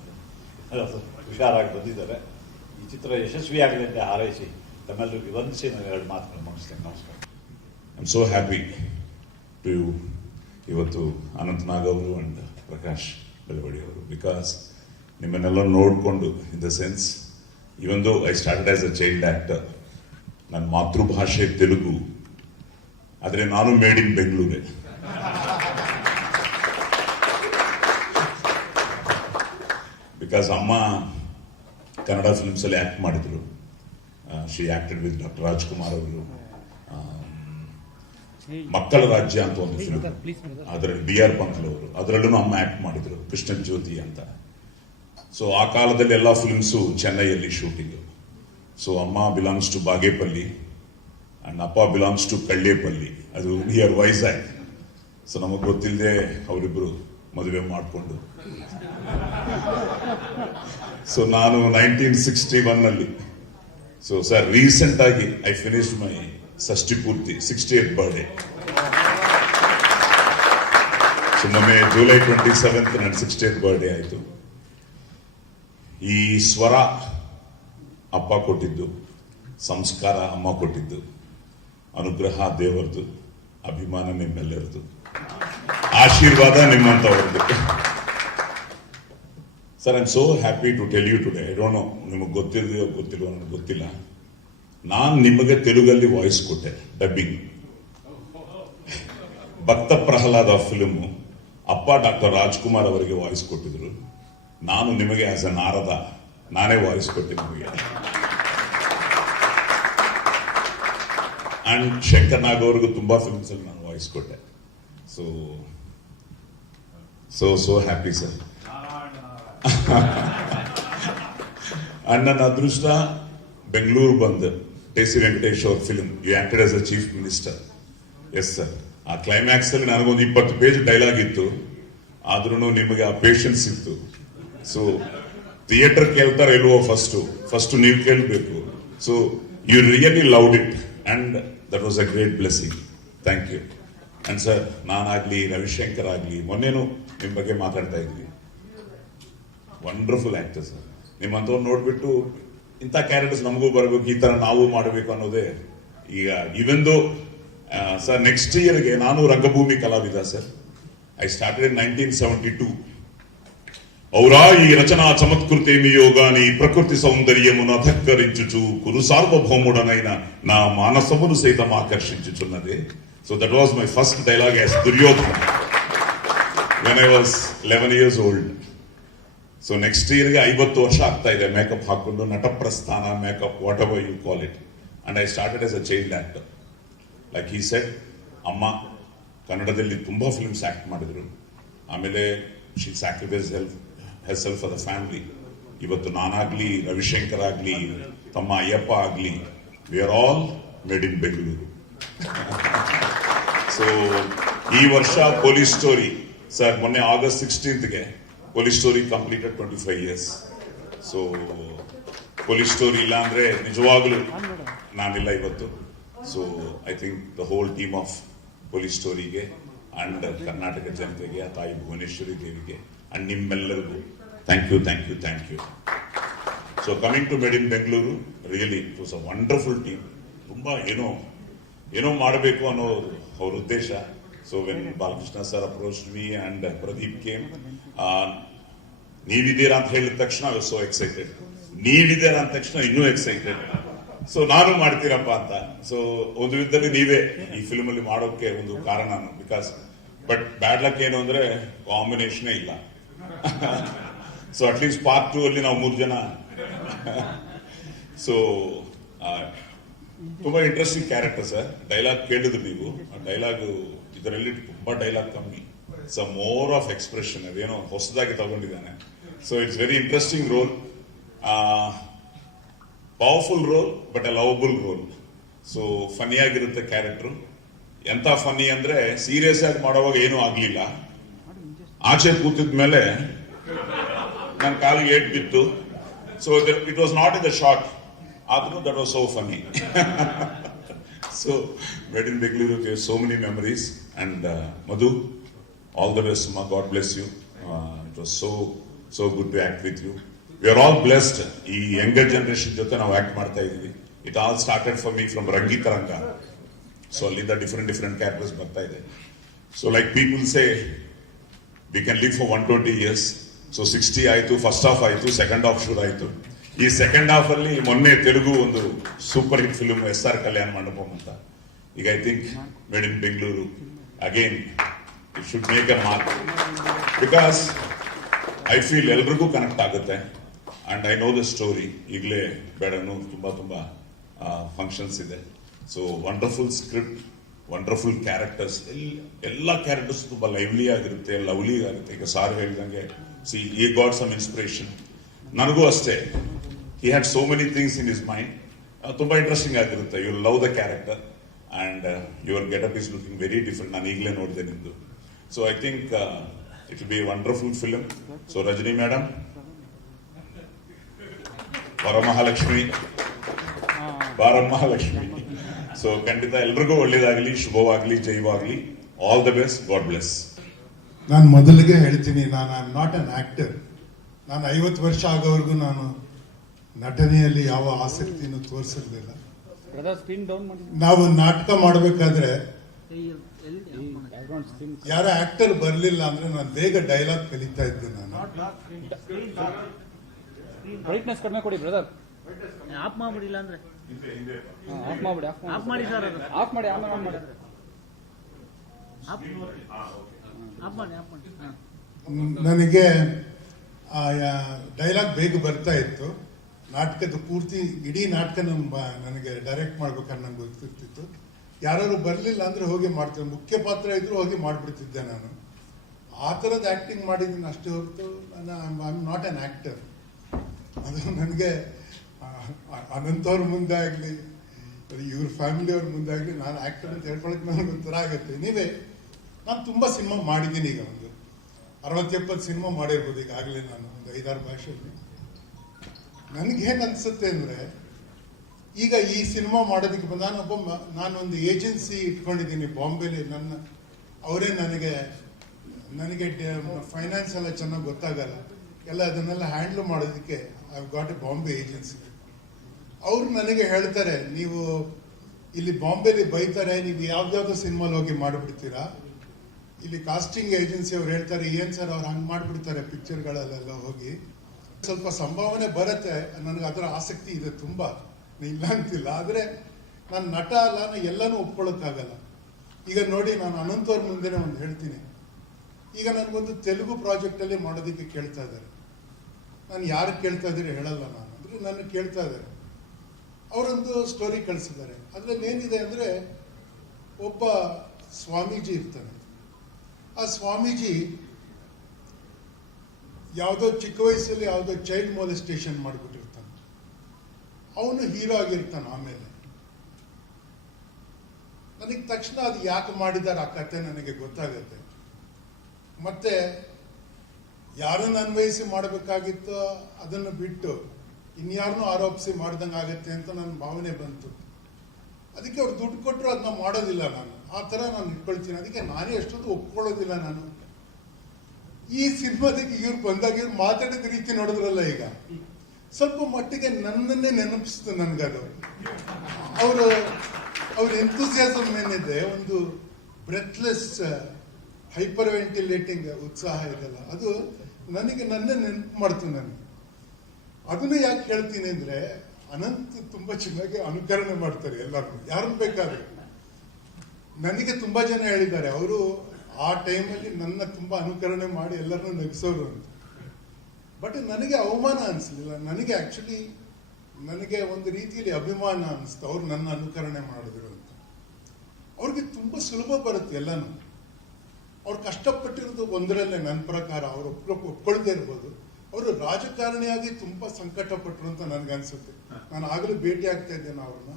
ಹುಷಾರಾಗಿ ಬಂದಿದ್ದಾರೆ. ಈ ಚಿತ್ರ ಯಶಸ್ವಿಯಾಗಲಿ ಅಂತ ಹಾರೈಸಿ ತಮ್ಮೆಲ್ಲರಿಗೂ ವಂದಿಸಿ ನಾನು 2 ಮಾತುಗಳನ್ನು ಮುಗಿಸ್ತೇನೆ. ನಮಸ್ಕಾರ. I am so happy to ಇವತ್ತು ಅನಂತ್ ನಾಗ್ ಅವರು ಅಂಡ್ ಪ್ರಕಾಶ್ ಬೆಳವಡಿ ಅವರು, ಬಿಕಾಸ್ ನಿಮ್ಮನ್ನೆಲ್ಲ ನೋಡಿಕೊಂಡು, in the sense even though I started as a child actor, ನನ್ನ ಮಾತೃಭಾಷೆ ತೆಲುಗು, ಆದರೆ ನಾನು ಮೇಡ್ ಇನ್ ಬೆಂಗಳೂರೇ. ಬಿಕಾಸ್ ಅಮ್ಮ ಕನ್ನಡ ಫಿಲ್ಮ್ಸಲ್ಲಿ ಆ್ಯಕ್ಟ್ ಮಾಡಿದ್ರು. She acted with doctor Rajkumar ಅವರು. ಮಕ್ಕಳ ರಾಜ್ಯ ಅಂತ ಒಂದು ಫಿಲ್ಮ್, ಅದರಲ್ಲಿ B.R. ಪಂಕಲ್ ಅವರು, ಅದರಲ್ಲೂ ಅಮ್ಮ ಆಕ್ಟ್ ಮಾಡಿದ್ರು, ಕೃಷ್ಣನ್ ಜ್ಯೋತಿ ಅಂತ. ಸೊ ಆ ಕಾಲದಲ್ಲಿ ಎಲ್ಲ ಫಿಲ್ಮ್ಸು ಚೆನ್ನೈಯಲ್ಲಿ ಶೂಟಿಂಗ್. ಸೊ ಅಮ್ಮ ಬಿಲಾಂಗ್ಸ್ ಟು ಬಾಗೇಪಲ್ಲಿ ಅಂಡ್ ಅಪ್ಪ ಬಿಲಾಂಗ್ಸ್ ಟು ಕಳ್ಳೇಪಲ್ಲಿ, ಅದು ನಿಯರ್ ವೈಜಾಗ್. ಸೊ ನಮಗೆ ಗೊತ್ತಿಲ್ಲದೆ ಅವರಿಬ್ಬರು ಮದುವೆ ಮಾಡಿಕೊಂಡು, ಸೊ ನಾನು 1961 ಸೊ ಸರ್ ರೀಸೆಂಟ್ ಆಗಿ ಐ ಫಿನಿಶ್ ಮೈ ಷಷ್ಠಿ ಪೂರ್ತಿ 68th ಬರ್ಡೇ. ಸೊ ಮೊನ್ನೆ ಜುಲೈ 27th ನನ್ನ 68th ಬರ್ಡೇ ಆಯಿತು. ಈ ಸ್ವರ ಅಪ್ಪ ಕೊಟ್ಟಿದ್ದು, ಸಂಸ್ಕಾರ ಅಮ್ಮ ಕೊಟ್ಟಿದ್ದು, ಅನುಗ್ರಹ ದೇವರದು, ಅಭಿಮಾನ ನಿಮ್ಮೆಲ್ಲರದು, ಆಶೀರ್ವಾದ ನಿಮ್ಮಂಥವ್ರದ್ದು. Sir, I am so happy to tell you today, I don't know ನಿಮಗೆ ಗೊತ್ತಿದೆಯೋ ಗೊತ್ತಿಲ್ವೋ ನನಗೆ ಗೊತ್ತಿಲ್ಲ, ನಾನು ನಿಮಗೆ ತೆಲುಗಲ್ಲಿ ವಾಯ್ಸ್ ಕೊಟ್ಟೆ, ಡಬ್ಬಿಂಗ್. ಭಕ್ತ ಪ್ರಹ್ಲಾದ ಫಿಲ್ಮು ಅಪ್ಪ ಡಾಕ್ಟರ್ ರಾಜ್ಕುಮಾರ್ ಅವರಿಗೆ ವಾಯ್ಸ್ ಕೊಟ್ಟಿದ್ರು, ನಾನು ನಿಮಗೆ ಆಸ್ ಅ ನಾರದ ನಾನೇ ವಾಯ್ಸ್ ಕೊಟ್ಟೆ ನಿಮಗೆ. ಅಂಡ್ ಶಂಕರ್ ನಾಗ್ ಅವ್ರಿಗೂ ತುಂಬಾ ಫಿಲ್ಮ್ಸ್ ಅಲ್ಲಿ ನಾನು ವಾಯ್ಸ್ ಕೊಟ್ಟೆ. So happy sir. ಅಂಡ್ ನನ್ನ ಅದೃಷ್ಟ ಬೆಂಗಳೂರು ಬಂದು ಟಿ.ಸಿ. ವೆಂಕಟೇಶ್ ಅವ್ರ film you acted as a chief minister. Yes sir, ಆ ಕ್ಲೈಮ್ಯಾಕ್ಸ್ ಅಲ್ಲಿ ನನಗೊಂದು 20 ಪೇಜ್ ಡೈಲಾಗ್ ಇತ್ತು, ಆದ್ರೂ ನಿಮಗೆ ಆ ಪೇಷನ್ಸ್ ಇತ್ತು. ಸೊ ಥಿಯೇಟರ್ ಕೇಳ್ತಾರೆ ಇಲ್ವೋ, ಫಸ್ಟ್ ನೀವು ಕೇಳಬೇಕು. So you really loved it and that was a great blessing. Thank you. And sir, ನಾನಾಗ್ಲಿ ರವಿಶಂಕರ್ ಆಗ್ಲಿ ಮೊನ್ನೆನೂ ನಿಮ್ಮ ಬಗ್ಗೆ ಮಾತಾಡ್ತಾ ಇದ್ವಿ. Wonderful actor sir. ನಿಮ್ಮಂಥವ್ರು ನೋಡ್ಬಿಟ್ಟು ಇಂಥ ಕ್ಯಾರೆಕ್ಟರ್ಸ್ ನಮಗೂ ಬರಬೇಕು, ಈ ತರ ನಾವು ಮಾಡಬೇಕು ಅನ್ನೋದೇ ಈಗ. ಈವನ್ ದೋ ಸರ್ ನೆಕ್ಸ್ಟ್ ಇಯರ್ಗೆ ನಾನು ರಂಗಭೂಮಿ ಕಲಾವಿದ ಸರ್. I started in 1972. ఔరా ఈ రచనా చమత్కృతేమి యోగాని ప్రకృతి సౌందర్యమును అధక్కరించుచు కురు సార్వభౌముడనైన నా మానసమును సైతం ఆకర్షించుచున్నదే. So that was my first dialogue as Duryodhana when I was 11 years old. So next year 50 ವರ್ಷ ಆಗ್ತಾ ಇದೆ ಮೇಕಪ್ ಹಾಕೊಂಡು ನಟಪ್ರಸ್ಥಾನ makeup what ever you call it. And I started as a child actor. Like he said, ಅಮ್ಮ ಕನ್ನಡದಲ್ಲಿ ತುಂಬಾ ಫಿಲ್ಮ್ಸ್ ಆಕ್ಟ್ ಮಾಡಿದ್ರು. ಆಮೇಲೆ she sacrifice herself for the family. ಇವತ್ತು ನಾನಾಗ್ಲಿ ರವಿಶಂಕರ್ ಆಗ್ಲಿ ತಮ್ಮ ಅಯ್ಯಪ್ಪ ಆಗ್ಲಿ we are all made in Bengaluru. So ಈ ವರ್ಷ ಪೊಲೀಸ್ ಸ್ಟೋರಿ ಸರ್ ಮೊನ್ನೆ August 16th police story completed 25 years. So police story ಇಲ್ಲ ಅಂದ್ರೆ ನಿಜವಾಗ್ಲೂ ನಾನಿಲ್ಲ ಇವತ್ತು. So I think the whole team of police ಸ್ಟೋರಿಗೆ ಅಂಡ್ ಕರ್ನಾಟಕ ಜನತೆಗೆ ಆ ತಾಯಿ ಭುವನೇಶ್ವರಿ ದೇವಿಗೆ ಅಂಡ್ ನಿಮ್ಮೆಲ್ಲರಿಗೂ thank you. So coming to made in Bengaluru, really it was a wonderful team. ತುಂಬಾ ಏನೋ ಮಾಡಬೇಕು ಅನ್ನೋ ಅವ್ರ ಉದ್ದೇಶ. So when Balakrishna sir approach me and Pradeep came, ನೀವಿದ್ದೀರಾ ಅಂತ ಹೇಳಿದ ತಕ್ಷಣ ಐ ವಾಸ್ ಸೋ ಎಕ್ಸೈಟೆಡ್. ನೀವಿದ್ದೀರಾ ಅಂದ ತಕ್ಷಣ ಇನ್ನೂ ಎಕ್ಸೈಟೆಡ್. ಸೊ ನಾನು ಮಾಡ್ತೀರಪ್ಪ ಅಂತ. ಸೊ ಒಂದು ವಿಧದಲ್ಲಿ ನೀವೇ ಈ ಫಿಲ್ಮ್ ಅಲ್ಲಿ ಮಾಡೋಕೆ ಒಂದು ಕಾರಣ, ಬಿಕಾಸ್ ಬಟ್ ಬ್ಯಾಡ್ ಲಕ್ ಏನು ಅಂದ್ರೆ ಕಾಂಬಿನೇಷನ್ ಇಲ್ಲ. ಸೊ ಅಟ್ಲೀಸ್ಟ್ ಪಾರ್ಟ್ 2 ಅಲ್ಲಿ ನಾವು 3 ಜನ. ಸೊ ತುಂಬಾ ಇಂಟ್ರೆಸ್ಟಿಂಗ್ ಕ್ಯಾರೆಕ್ಟರ್ ಸರ್. ಡೈಲಾಗ್ ಕೇಳಿದ್ರು ನೀವು, ಡೈಲಾಗ್ ಇದರಲ್ಲಿ ತುಂಬಾ ಡೈಲಾಗ್ ಕಮ್ಮಿ, ಸೊ ಮೋರ್ ಆಫ್ ಎಕ್ಸ್ಪ್ರೆಷನ್, ಅದೇನೋ ಹೊಸದಾಗಿ ತಗೊಂಡಿದ್ದಾನೆ. So it's very interesting role, powerful role but a lovable role. So funny ಆಗಿರುತ್ತೆ ಕ್ಯಾರೆಕ್ಟರ್. ಎಂತ ಫನಿ ಅಂದ್ರೆ ಸೀರಿಯಸ್ ಆಗಿ ಮಾಡುವಾಗ ಏನೂ ಆಗ್ಲಿಲ್ಲ, ಆಚೆ ಕೂತಿದ ಮೇಲೆ ನನ್ನ ಕಾಲಿಗೆ ಏಟ್ ಬಿತ್ತು. So it was not in the short, ಆದ್ರೂ that was so funny. So made in Bengaluru gave so many memories and Madhu, all the best ಮಾ, God bless you. It was so good to act with you. We are all blessed. ಈ ಯಂಗರ್ ಜನರೇಷನ್ ಜೊತೆ ನಾವು ಆಕ್ಟ್ ಮಾಡ್ತಾ ಇದೀವಿ. It all started for me from Rangitaranga. So ಅಲ್ಲಿಂದ ಡಿಫರೆಂಟ್ ಕ್ಯಾರೆಕ್ಟರ್ಸ್ ಬರ್ತಾ ಇದೆ. So like people say we can live for 120 years. So 60 ಆಯ್ತು, ಫಸ್ಟ್ ಹಾಫ್ ಆಯ್ತು, ಸೆಕೆಂಡ್ ಹಾಫ್ ಶುರು ಆಯ್ತು. ಈ ಸೆಕೆಂಡ್ ಹಾಫ್ ಅಲ್ಲಿ ಮೊನ್ನೆ ತೆಲುಗು ಒಂದು super hit film SR Kalyana Mantapam ಅಂತ. ಈಗ I think made in Bengaluru again it should make a mark, because I feel ಎಲ್ರಿಗೂ ಕನೆಕ್ಟ್ ಆಗುತ್ತೆ. And I know the story. ಈಗಲೇ ಬೇಡನು ತುಂಬಾ ಫಂಕ್ಷನ್ಸ್ ಇದೆ. So wonderful script, wonderful characters, ಎಲ್ಲ ಕ್ಯಾರೆಕ್ಟರ್ಸ್ ತುಂಬಾ ಲೈವ್ಲಿ ಆಗಿರುತ್ತೆ, ಲವ್ಲಿ ಆಗುತ್ತೆ. ಈಗ ಸಾರ್ ಹೇಳಿದಂಗೆ ಸಿ ಈ ಗಾಟ್ ಸಮ್ ಇನ್ಸ್ಪಿರೇಷನ್. ನನಗೂ ಅಷ್ಟೇ, he had so many things in his mind. ತುಂಬಾ ಇಂಟ್ರೆಸ್ಟಿಂಗ್ ಆಗಿರುತ್ತೆ. You love the character and your getup is looking very different. ನಾನು ಈಗಲೇ ನೋಡಿದೆ ನಿಮ್ದು. So I think it will be wonderful film. So Rajini madam, Varamahalakshmi, ಬಾರಮಹಾಲಕ್ಷ್ಮಿ. ಸೊ ಖಂಡಿತ ಎಲ್ರಿಗೂ ಒಳ್ಳೇದಾಗಲಿ, ಶುಭವಾಗಲಿ, ಜೈವಾಗಲಿ. All the best, God bless. ನಾನು ಮೊದಲಿಗೆ ಹೇಳ್ತೀನಿ, ನಾನು I am not an actor. ನಾನು 50 ವರ್ಷ ಆಗೋವರೆಗೂ ನಾನು ನಟನೆಯಲ್ಲಿ ಯಾವ ಆಸಕ್ತಿಯನ್ನು ತೋರಿಸಿರ್ಲಿಲ್ಲ. ನಾವು ನಾಟಕ ಮಾಡಬೇಕಾದ್ರೆ ಯಾರ ಆಕ್ಟರ್ ಬರಲಿಲ್ಲ ಅಂದ್ರೆ ನಾನು ಬೇಗ ಡೈಲಾಗ್ ಕಲಿತಾ ಇದ್ದೆ. ನಾನು ಬ್ರೈಟ್ನೆಸ್ ಕಡಿಮೆ ಕೊಡಿ ಬ್ರದರ್. ಆಫ್ ಮಾಡ್ಬಿಡಿಲ್ಲ ಅಂದ್ರೆ ಆಫ್ ಮಾಡಿ ಆಫ್ ಮಾಡಿ ಸರ್, ಅದು ಆಫ್ ಮಾಡಿ ಆಮೇಲೆ ಆನ್ ಮಾಡಿ. ಆಫ್ ಮಾಡಿ ಹಾ. ನನಗೆ ಡೈಲಾಗ್ ಬೇಗ ಬರ್ತಾ ಇತ್ತು. ನಾಟಕದ ಪೂರ್ತಿ ಇಡೀ ನಾಟಕ ನನಗೆ ಡೈರೆಕ್ಟ್ ಮಾಡ್ಬೇಕಾದ್ರೆ ನಂಗೆ ಗೊತ್ತಿರ್ತಿತ್ತು. ಯಾರು ಬರಲಿಲ್ಲ ಅಂದ್ರೆ ಹೋಗಿ ಮಾಡ್ತೇನೆ, ಮುಖ್ಯ ಪಾತ್ರ ಇದ್ರು ಹೋಗಿ ಮಾಡ್ಬಿಡ್ತಿದ್ದೆ. ನಾನು ಆ ಥರದ ಆಕ್ಟಿಂಗ್ ಮಾಡಿದ್ದೀನಿ ಅಷ್ಟೇ ಹೊರತು ನಾನು I am not an actor. ಅದು ನನಗೆ ಅನಂತವ್ರ ಮುಂದೆ ಆಗಲಿ ಇವ್ರ ಫ್ಯಾಮಿಲಿಯವ್ರ ಮುಂದೆ ಆಗಲಿ ನಾನು ಆಕ್ಟರ್ ಅಂತ ಹೇಳ್ಕೊಳಕ್ಕೆ ನನಗೆ ಒಂಥರ ಆಗುತ್ತೆ. ನೀವೇ ನಾನು ತುಂಬ ಸಿನಿಮಾ ಮಾಡಿದ್ದೀನಿ. ಈಗ ಒಂದು 60-70 ಸಿನಿಮಾ ಮಾಡಿರ್ಬೋದು ಈಗಾಗಲೇ ನಾನು ಒಂದು 5-6 ಭಾಷೆಯಲ್ಲಿ. ನನಗೇನು ಅನಿಸುತ್ತೆ ಅಂದರೆ, ಈಗ ಈ ಸಿನಿಮಾ ಮಾಡೋದಕ್ಕೆ ನಾನೊಂದು ಏಜೆನ್ಸಿ ಇಟ್ಕೊಂಡಿದ್ದೀನಿ ಬಾಂಬೆಲಿ. ಅವರೇ ನನಗೆ ಫೈನಾನ್ಸ್ ಎಲ್ಲ ಚೆನ್ನಾಗಿ ಗೊತ್ತಾಗಲ್ಲ, ಎಲ್ಲ ಅದನ್ನೆಲ್ಲ ಹ್ಯಾಂಡ್ಲ್ ಮಾಡೋದಕ್ಕೆ I got A Bombay agency. ಅವ್ರು ನನಗೆ ಹೇಳ್ತಾರೆ, ನೀವು ಇಲ್ಲಿ ಬಾಂಬೆಲಿ ಬೈತಾರೆ, ನೀವು ಯಾವ್ದಾವ್ದೋ ಸಿನಿಮಾಲಿ ಹೋಗಿ ಮಾಡಿಬಿಡ್ತೀರಾ. ಇಲ್ಲಿ ಕಾಸ್ಟಿಂಗ್ ಏಜೆನ್ಸಿ ಅವ್ರು ಹೇಳ್ತಾರೆ, ಏನ್ ಸರ್ ಅವ್ರು ಹಂಗೆ ಮಾಡಿಬಿಡ್ತಾರೆ ಪಿಕ್ಚರ್ಗಳಲ್ಲೆಲ್ಲ ಹೋಗಿ. ಸ್ವಲ್ಪ ಸಂಭಾವನೆ ಬರುತ್ತೆ, ನನಗೆ ಅದರ ಆಸಕ್ತಿ ಇದೆ ತುಂಬ, ಇಲ್ಲ ಅಂತಿಲ್ಲ. ಆದರೆ ನಾನು ನಟ ಅಲ್ಲ, ನಾನು ಎಲ್ಲನೂ ಒಪ್ಕೊಳ್ಳೋಕ್ಕಾಗಲ್ಲ. ಈಗ ನೋಡಿ, ನಾನು ಅನಂತವ್ರ ಮುಂದೆನೇ ಒಂದು ಹೇಳ್ತೀನಿ. ಈಗ ನನಗೊಂದು ತೆಲುಗು ಪ್ರಾಜೆಕ್ಟಲ್ಲಿ ಮಾಡೋದಕ್ಕೆ ಕೇಳ್ತಾ ಇದ್ದಾರೆ. ನಾನು ಯಾರು ಕೇಳ್ತಾ ಇದ್ದೀರಿ ಹೇಳಲ್ಲ ನಾನು, ಅಂದರೆ ನನ್ನ ಕೇಳ್ತಾ ಇದ್ದಾರೆ. ಅವರೊಂದು ಸ್ಟೋರಿ ಕಳಿಸಿದ್ದಾರೆ. ಅದರಲ್ಲಿ ಏನಿದೆ ಅಂದರೆ, ಒಬ್ಬ ಸ್ವಾಮೀಜಿ ಇರ್ತಾನೆ. ಆ ಸ್ವಾಮೀಜಿ ಯಾವುದೋ ಚಿಕ್ಕ ವಯಸ್ಸಲ್ಲಿ ಯಾವುದೋ ಚೈಲ್ಡ್ ಮೊಲೆಸ್ಟೇಷನ್ ಮಾಡಿಬಿಟ್ಟಿರ್ತಾನೆ. ಅವನು ಹೀರೋ ಆಗಿರ್ತಾನೆ. ಆಮೇಲೆ ನನಗೆ ತಕ್ಷಣ ಅದು ಯಾಕೆ ಮಾಡಿದ್ದಾರೆ ಆ ಕತೆ ನನಗೆ ಗೊತ್ತಾಗುತ್ತೆ. ಮತ್ತೆ ಯಾರನ್ನು ಅನ್ವಯಿಸಿ ಮಾಡಬೇಕಾಗಿತ್ತೋ ಅದನ್ನು ಬಿಟ್ಟು ಇನ್ಯಾರನ್ನೂ ಆರೋಪಿಸಿ ಮಾಡ್ದಂಗೆ ಆಗುತ್ತೆ ಅಂತ ನನ್ನ ಭಾವನೆ ಬಂತು. ಅದಕ್ಕೆ ಅವ್ರು ದುಡ್ಡು ಕೊಟ್ಟರು ಅದನ್ನ ಮಾಡೋದಿಲ್ಲ. ನಾನು ಆ ಥರ ನಾನು ಇಟ್ಕೊಳ್ತೀನಿ. ಅದಕ್ಕೆ ನಾನೇ ಅಷ್ಟೊಂದು ಒಪ್ಕೊಳ್ಳೋದಿಲ್ಲ. ನಾನು ಈ ಸಿನಿಮಾದಿಗೆ ಇವ್ರು ಬಂದಾಗ ಇವ್ರು ಮಾತಾಡಿದ ರೀತಿ ನೋಡಿದ್ರಲ್ಲ, ಈಗ ಸ್ವಲ್ಪ ಮಟ್ಟಿಗೆ ನನ್ನನ್ನೇ ನೆನಪಿಸ್ತು ನನಗದು. ಅವ್ರ ಎಂಥೂಸಿಯಾಸಮ್ ಏನಿದೆ, ಒಂದು ಬ್ರೆತ್ಲೆಸ್ ಹೈಪರ್ ವೆಂಟಿಲೇಟಿಂಗ್ ಉತ್ಸಾಹ ಇದೆಲ್ಲ, ಅದು ನನಗೆ ನನ್ನೇ ನೆನಪು ಮಾಡ್ತು. ನನಗೆ ಅದನ್ನು ಯಾಕೆ ಹೇಳ್ತೀನಿ ಅಂದರೆ, ಅನಂತ್ ತುಂಬ ಚೆನ್ನಾಗಿ ಅನುಕರಣೆ ಮಾಡ್ತಾರೆ ಎಲ್ಲರೂ, ಯಾರನ್ನು ಬೇಕಾದ್ರೆ. ನನಗೆ ತುಂಬ ಜನ ಹೇಳಿದ್ದಾರೆ ಅವರು ಆ ಟೈಮಲ್ಲಿ ನನ್ನ ತುಂಬ ಅನುಕರಣೆ ಮಾಡಿ ಎಲ್ಲರನ್ನೂ ನಗಿಸೋರು ಅಂತ. ಬಟ್ ನನಗೆ ಅವಮಾನ ಅನಿಸ್ಲಿಲ್ಲ. ನನಗೆ ಆ್ಯಕ್ಚುಲಿ ನನಗೆ ಒಂದು ರೀತಿಯಲ್ಲಿ ಅಭಿಮಾನ ಅನಿಸ್ತು ಅವ್ರು ನನ್ನ ಅನುಕರಣೆ ಮಾಡಿದ್ರು ಅಂತ. ಅವ್ರಿಗೆ ತುಂಬ ಸುಲಭ ಬರುತ್ತೆ ಎಲ್ಲನೂ. ಅವ್ರು ಕಷ್ಟಪಟ್ಟಿರೋದು ಒಂದರಲ್ಲೇ ನನ್ನ ಪ್ರಕಾರ. ಅವರು ಒಪ್ಕೊಳ್ದೇ ಇರ್ಬೋದು. ಅವರು ರಾಜಕಾರಣಿಯಾಗಿ ತುಂಬ ಸಂಕಟಪಟ್ಟರು ಅಂತ ನನಗನ್ಸುತ್ತೆ. ನಾನು ಆಗಲೂ ಭೇಟಿ ಆಗ್ತಾ ಇದ್ದೇನೆ ಅವ್ರನ್ನ.